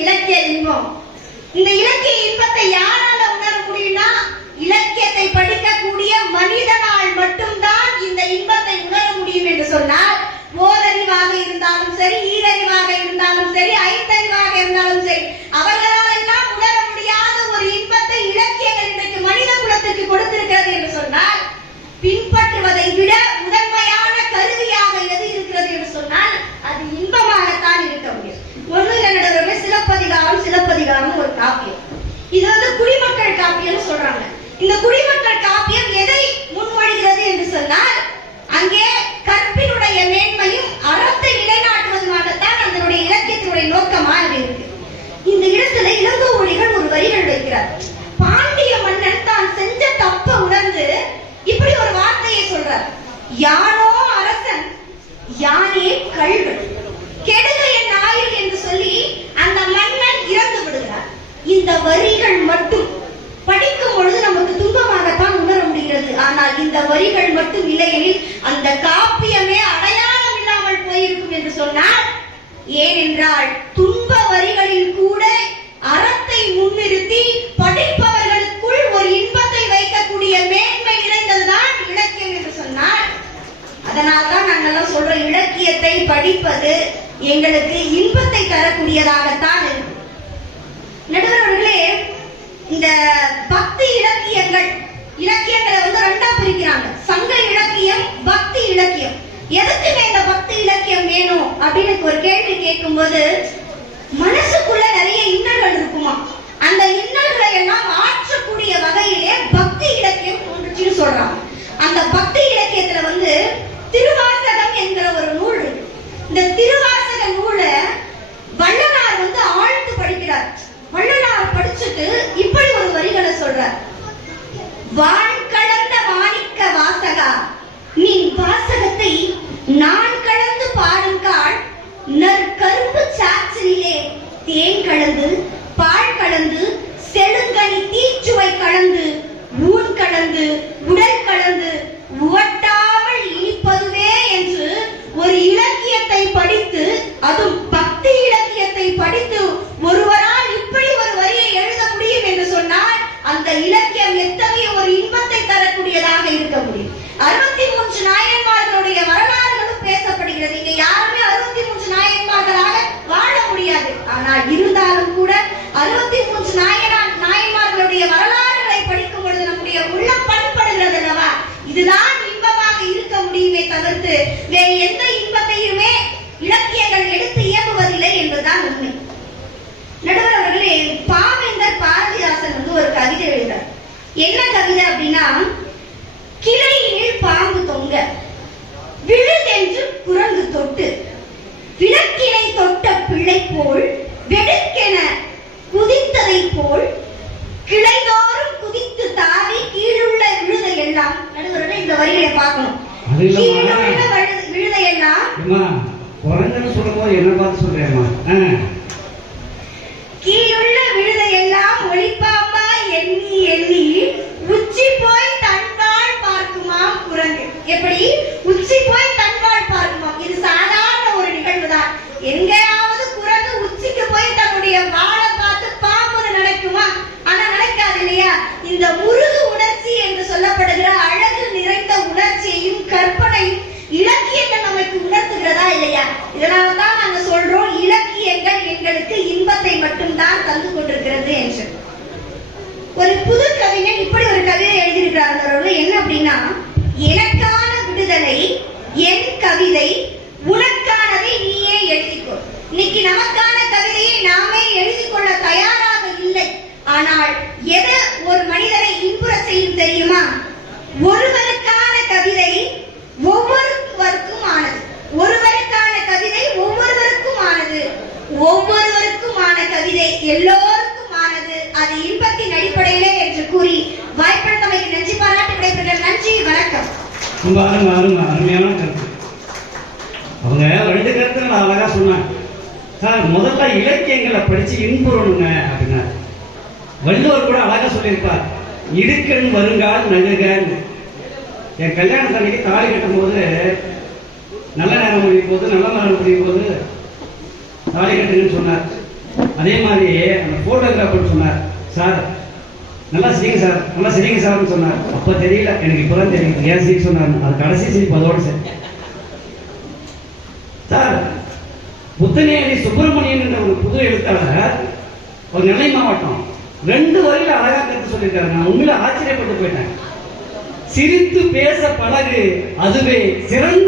இலக்கிய இன்பத்தை யாரால உணர முடியும்னா இலக்கியத்தை படிக்கக்கூடிய மனிதனால் மட்டும்தான் இந்த இன்பத்தை உணர முடியும் என்று சொன்னால், ஓரறிவாக இருந்தாலும் சரி, ஈரறிவாக இருந்தாலும் சரி, ஐந்தறிவாக இருந்தாலும் சரி, அவர்களால் எல்லாம் உணர முடியாத ஒரு இன்பத்தை இலக்கியங்கள் இன்றைக்கு மனித குலத்திற்கு கொடுத்திருக்கிறது என்று சொன்னால், பின்பற்றுவதை விட முதன்மையான கருவியாக எது இருக்கிறது என்று சொன்னால் அது இன்பமாகத்தான் இருக்க முடியும். ஒன்று சிலப்பதிகாரம் ஒரு காப்பியம். இது வந்து குடிமக்கள் காப்பியம் சொல்றாங்க. இந்த குடிமக்கள் காப்பியம் எதை முன்மொழிகிறது என்று சொன்னால், அங்கே கற்பினுடைய மேன்மையும் அறத்தை நிலைநாட்டுவதுமாகத்தான் அதனுடைய இலக்கியத்தினுடைய நோக்கமாக இருக்கு. இந்த இடத்துல இளங்கோவடிகள் ஒரு வரிகள் வைக்கிறார். பாண்டிய மன்னன் தான் செஞ்ச தப்ப உணர்ந்து இப்படி ஒரு வார்த்தையை சொல்றார். யானோ அரசன், யானே கள்வன், கெடுக என் ஆயுள் என்று சொல்லி அந்த மன்னன் இறந்து விடுகிறார். இந்த வரிகள் மட்டும் படிக்கும் பொழுது நமக்கு துன்பமாகத்தான் உணர முடிகிறது. ஆனால் இந்த வரிகள் மட்டும் இல்லையெனில் அந்த காப்பியமே அடையாளம் இல்லாமல் போயிருக்கும் என்று சொன்னார். ஏனென்றால் துன்ப வரிகளில் கூட அறத்தை முன்னிறுத்தி படிப்பவர்களுக்குள் ஒரு இன்பத்தை வைக்கக்கூடிய மேன்மை நிறைந்ததுதான் இலக்கியம் என்று சொன்னார். அதனால்தான் நாங்கள் சொல்ற இலக்கியத்தை படிப்பது எங்களுக்கு இன்பத்தை தரக்கூடியதாகத்தான் இருக்கு. நடுவர்களே, இந்த பக்தி இலக்கியங்களை வந்து ரெண்டா பிரிக்கிறாங்க. சங்க இலக்கியம், பக்தி இலக்கியம். எதுக்குமே இந்த பக்தி இலக்கியம் வேணும் அப்படின்னு ஒரு கேள்வி கேட்கும் போது, மனசுக்குள்ள நிறைய இன்னல்கள் இருக்குமா, அந்த இன்னல்களை எல்லாம் ஆற்றக்கூடிய வகையிலே பக்தி இலக்கியம் ஒன்றுச்சுன்னு சொல்றாங்க. அந்த பக்தி இலக்கியத்துல வந்து திருவாசகம் என்கிற ஒரு நூல் இருக்கு. இந்த திருவாசக நூலை வள்ளலார் வந்து ஆழ்ந்து படிக்கிறார். வள்ளலார் படிச்சுட்டு இப்படி ஒரு வரிகளை சொல்றார். வான் கலந்த மாணிக்க வாசகா, நின் வாசகத்தை நான் கலந்து பாடுங்கால், நற்கரும்பு சாற்றிலே தேன் கலந்து, பால் கலந்து, செழுங்கனி தீச்சுவை கலந்து, ஊன் கலந்து, உடல் கலந்து, உவட்டாமல் இனிப்பதுவே என்று ஒரு இலக்கியத்தை படித்து, அதுவும் பக்தி இலக்கியத்தை படித்து ஒருவரால் இப்படி ஒரு வரியை எழுத முடியும் என்று சொன்னால் அந்த இலக்கியம் எத்தகைய ஒரு இன்பத்தை தரக்கூடியதாக இருக்க முடியும். 63 நாயன்மார்களுடைய வரலாறுகளும் பேசப்படுகிறது. இங்க யாருமே 63 நாயன்மார்களாக வாழ முடியாது. ஆனால் இருந்தாலும் கூட 63 நாயன்மார்களுடைய வரலாறுகளை படிக்கும் பொழுது நம்முடைய உள்ளம் பண்படுகிறது அல்லவா? இதுதான் இன்பமாக இருக்க முடியுமே தவிர்த்து வேறு எந்த இன்பத்தையுமே இலக்கியங்கள் எடுத்து இயங்குவதில்லை என்பதுதான் உண்மை. நடுவர் அவர்களே, பாவேந்தர் பாரதிதாசன் வந்து ஒரு கவிதை எழுதார். என்ன கவிதை அப்படின்னா, கிளையினில் பாம்பு தொங்க, விழுதென்று குரங்கு தொட்டு, விளக்கினை தொட்ட பிள்ளை போல் வெடுக்கென குதித்ததை போல் கிளைதோறும் குதித்து தாவி கீழுள்ள விழுதை எல்லாம். நடுவர்களே, இந்த வரிகளை பார்க்கணும். விழுதை எல்லாம் குரங்குன்னு சொல்லும்போது என்ன பார்த்து சொல்றேம்மா? கீழுள்ள விழுதை எல்லாம் ஒளிப்பாம்பா எண்ணி எண்ணி உச்சி போய் தன்வாள் பார்க்குமாம் குரங்கு. எப்படி உச்சி போய் தன்வாள் பார்க்குமாம்? இது சாதாரண ஒரு நிகழ்வு தான். எங்கேயாவது குரங்கு உச்சிக்கு போய் தன்னுடைய வாழை பார்த்து பாம்புன்னு நினைக்குமா? ஆனா நினைக்காது இல்லையா? இந்த முருகு உணர்ச்சி என்று சொல்லப்படுகிற அழகு நிறைந்த உணர்ச்சியையும் கற்பனையும் இலக்கியங்கள் நமக்கு உணர்த்துகிறதா இல்லையா? இதனால்தான் நாங்க சொல்றோம் இலக்கியங்கள் எங்களுக்கு இன்பத்தை மட்டும்தான் தந்து கொண்டிருக்கிறது என்று. ஒரு புது கவிஞன் இப்படி ஒரு கவிதை எழுதியிருக்கிறார். என்ன அப்படின்னா, எனக்கான விடுதலை என் கவிதை, உனக்கானதை நீயே எழுதிக்கோ. இன்னைக்கு நமக்கான கவிதையை நாமே எழுதிக் கொள்ள தயாராக இல்லை. ஆனால் எது ஒரு மனிதனை இன்புற செய்யும் தெரியுமா? ஒருவருக்கான கவிதை ஒவ்வொருவருக்கும் ஆனது. ஒருவருக்கான கவிதை ஒவ்வொருவருக்கும் ஆனது. ஒவ்வொருவருக்குமான கவிதை எல்லோருக்கும் ஆனது. அது இன்பத்தின் அடிப்படையிலே என்று கூறி வாய்ப்பளித்தமைக்கு நன்றி பாராட்டி விடைபெறுகிறேன். நன்றி, வணக்கம். அருமையான கருத்து. அவங்க 2 கருத்துக்கள் அழகா சொன்னாங்க. சார், முதல்ல இலக்கியங்களை படிச்சு இன்புறணுங்க அப்படின்னா, வள்ளுவர் கூட அழகா சொல்லியிருப்பார், இடுக்கண் வருங்கால் நழுகன்னு. என் கல்யாணத்து அன்னைக்கு தாலி கட்டும் போது நல்ல நேரம் முடியும் போது நல்ல நேரம் முடியும் போது தாலி கட்டுங்கன்னு சொன்னார். அதே மாதிரி அந்த போட்டோகிராஃபர் சொன்னார், சார் நல்லா சிரிங்க சார், நல்லா சிரிங்க சார்னு சொன்னார். அப்ப தெரியல, எனக்கு இப்பதான் தெரியும் ஏன் சிரிக்க சொன்னார். அது கடைசி சிரிப்பு அதோட சரி. சார் புத்தனேரி சுப்பிரமணியன் என்ற ஒரு புது எழுத்தாளர் ஒரு நெல்லை மாவட்டம் 2 வரையில அழகா கருத்து சொல்லியிருக்காரு. நான் உண்மையில ஆச்சரியப்பட்டு போயிட்டேன். சிரித்து பேச பழகு, அதுவே சிறந்த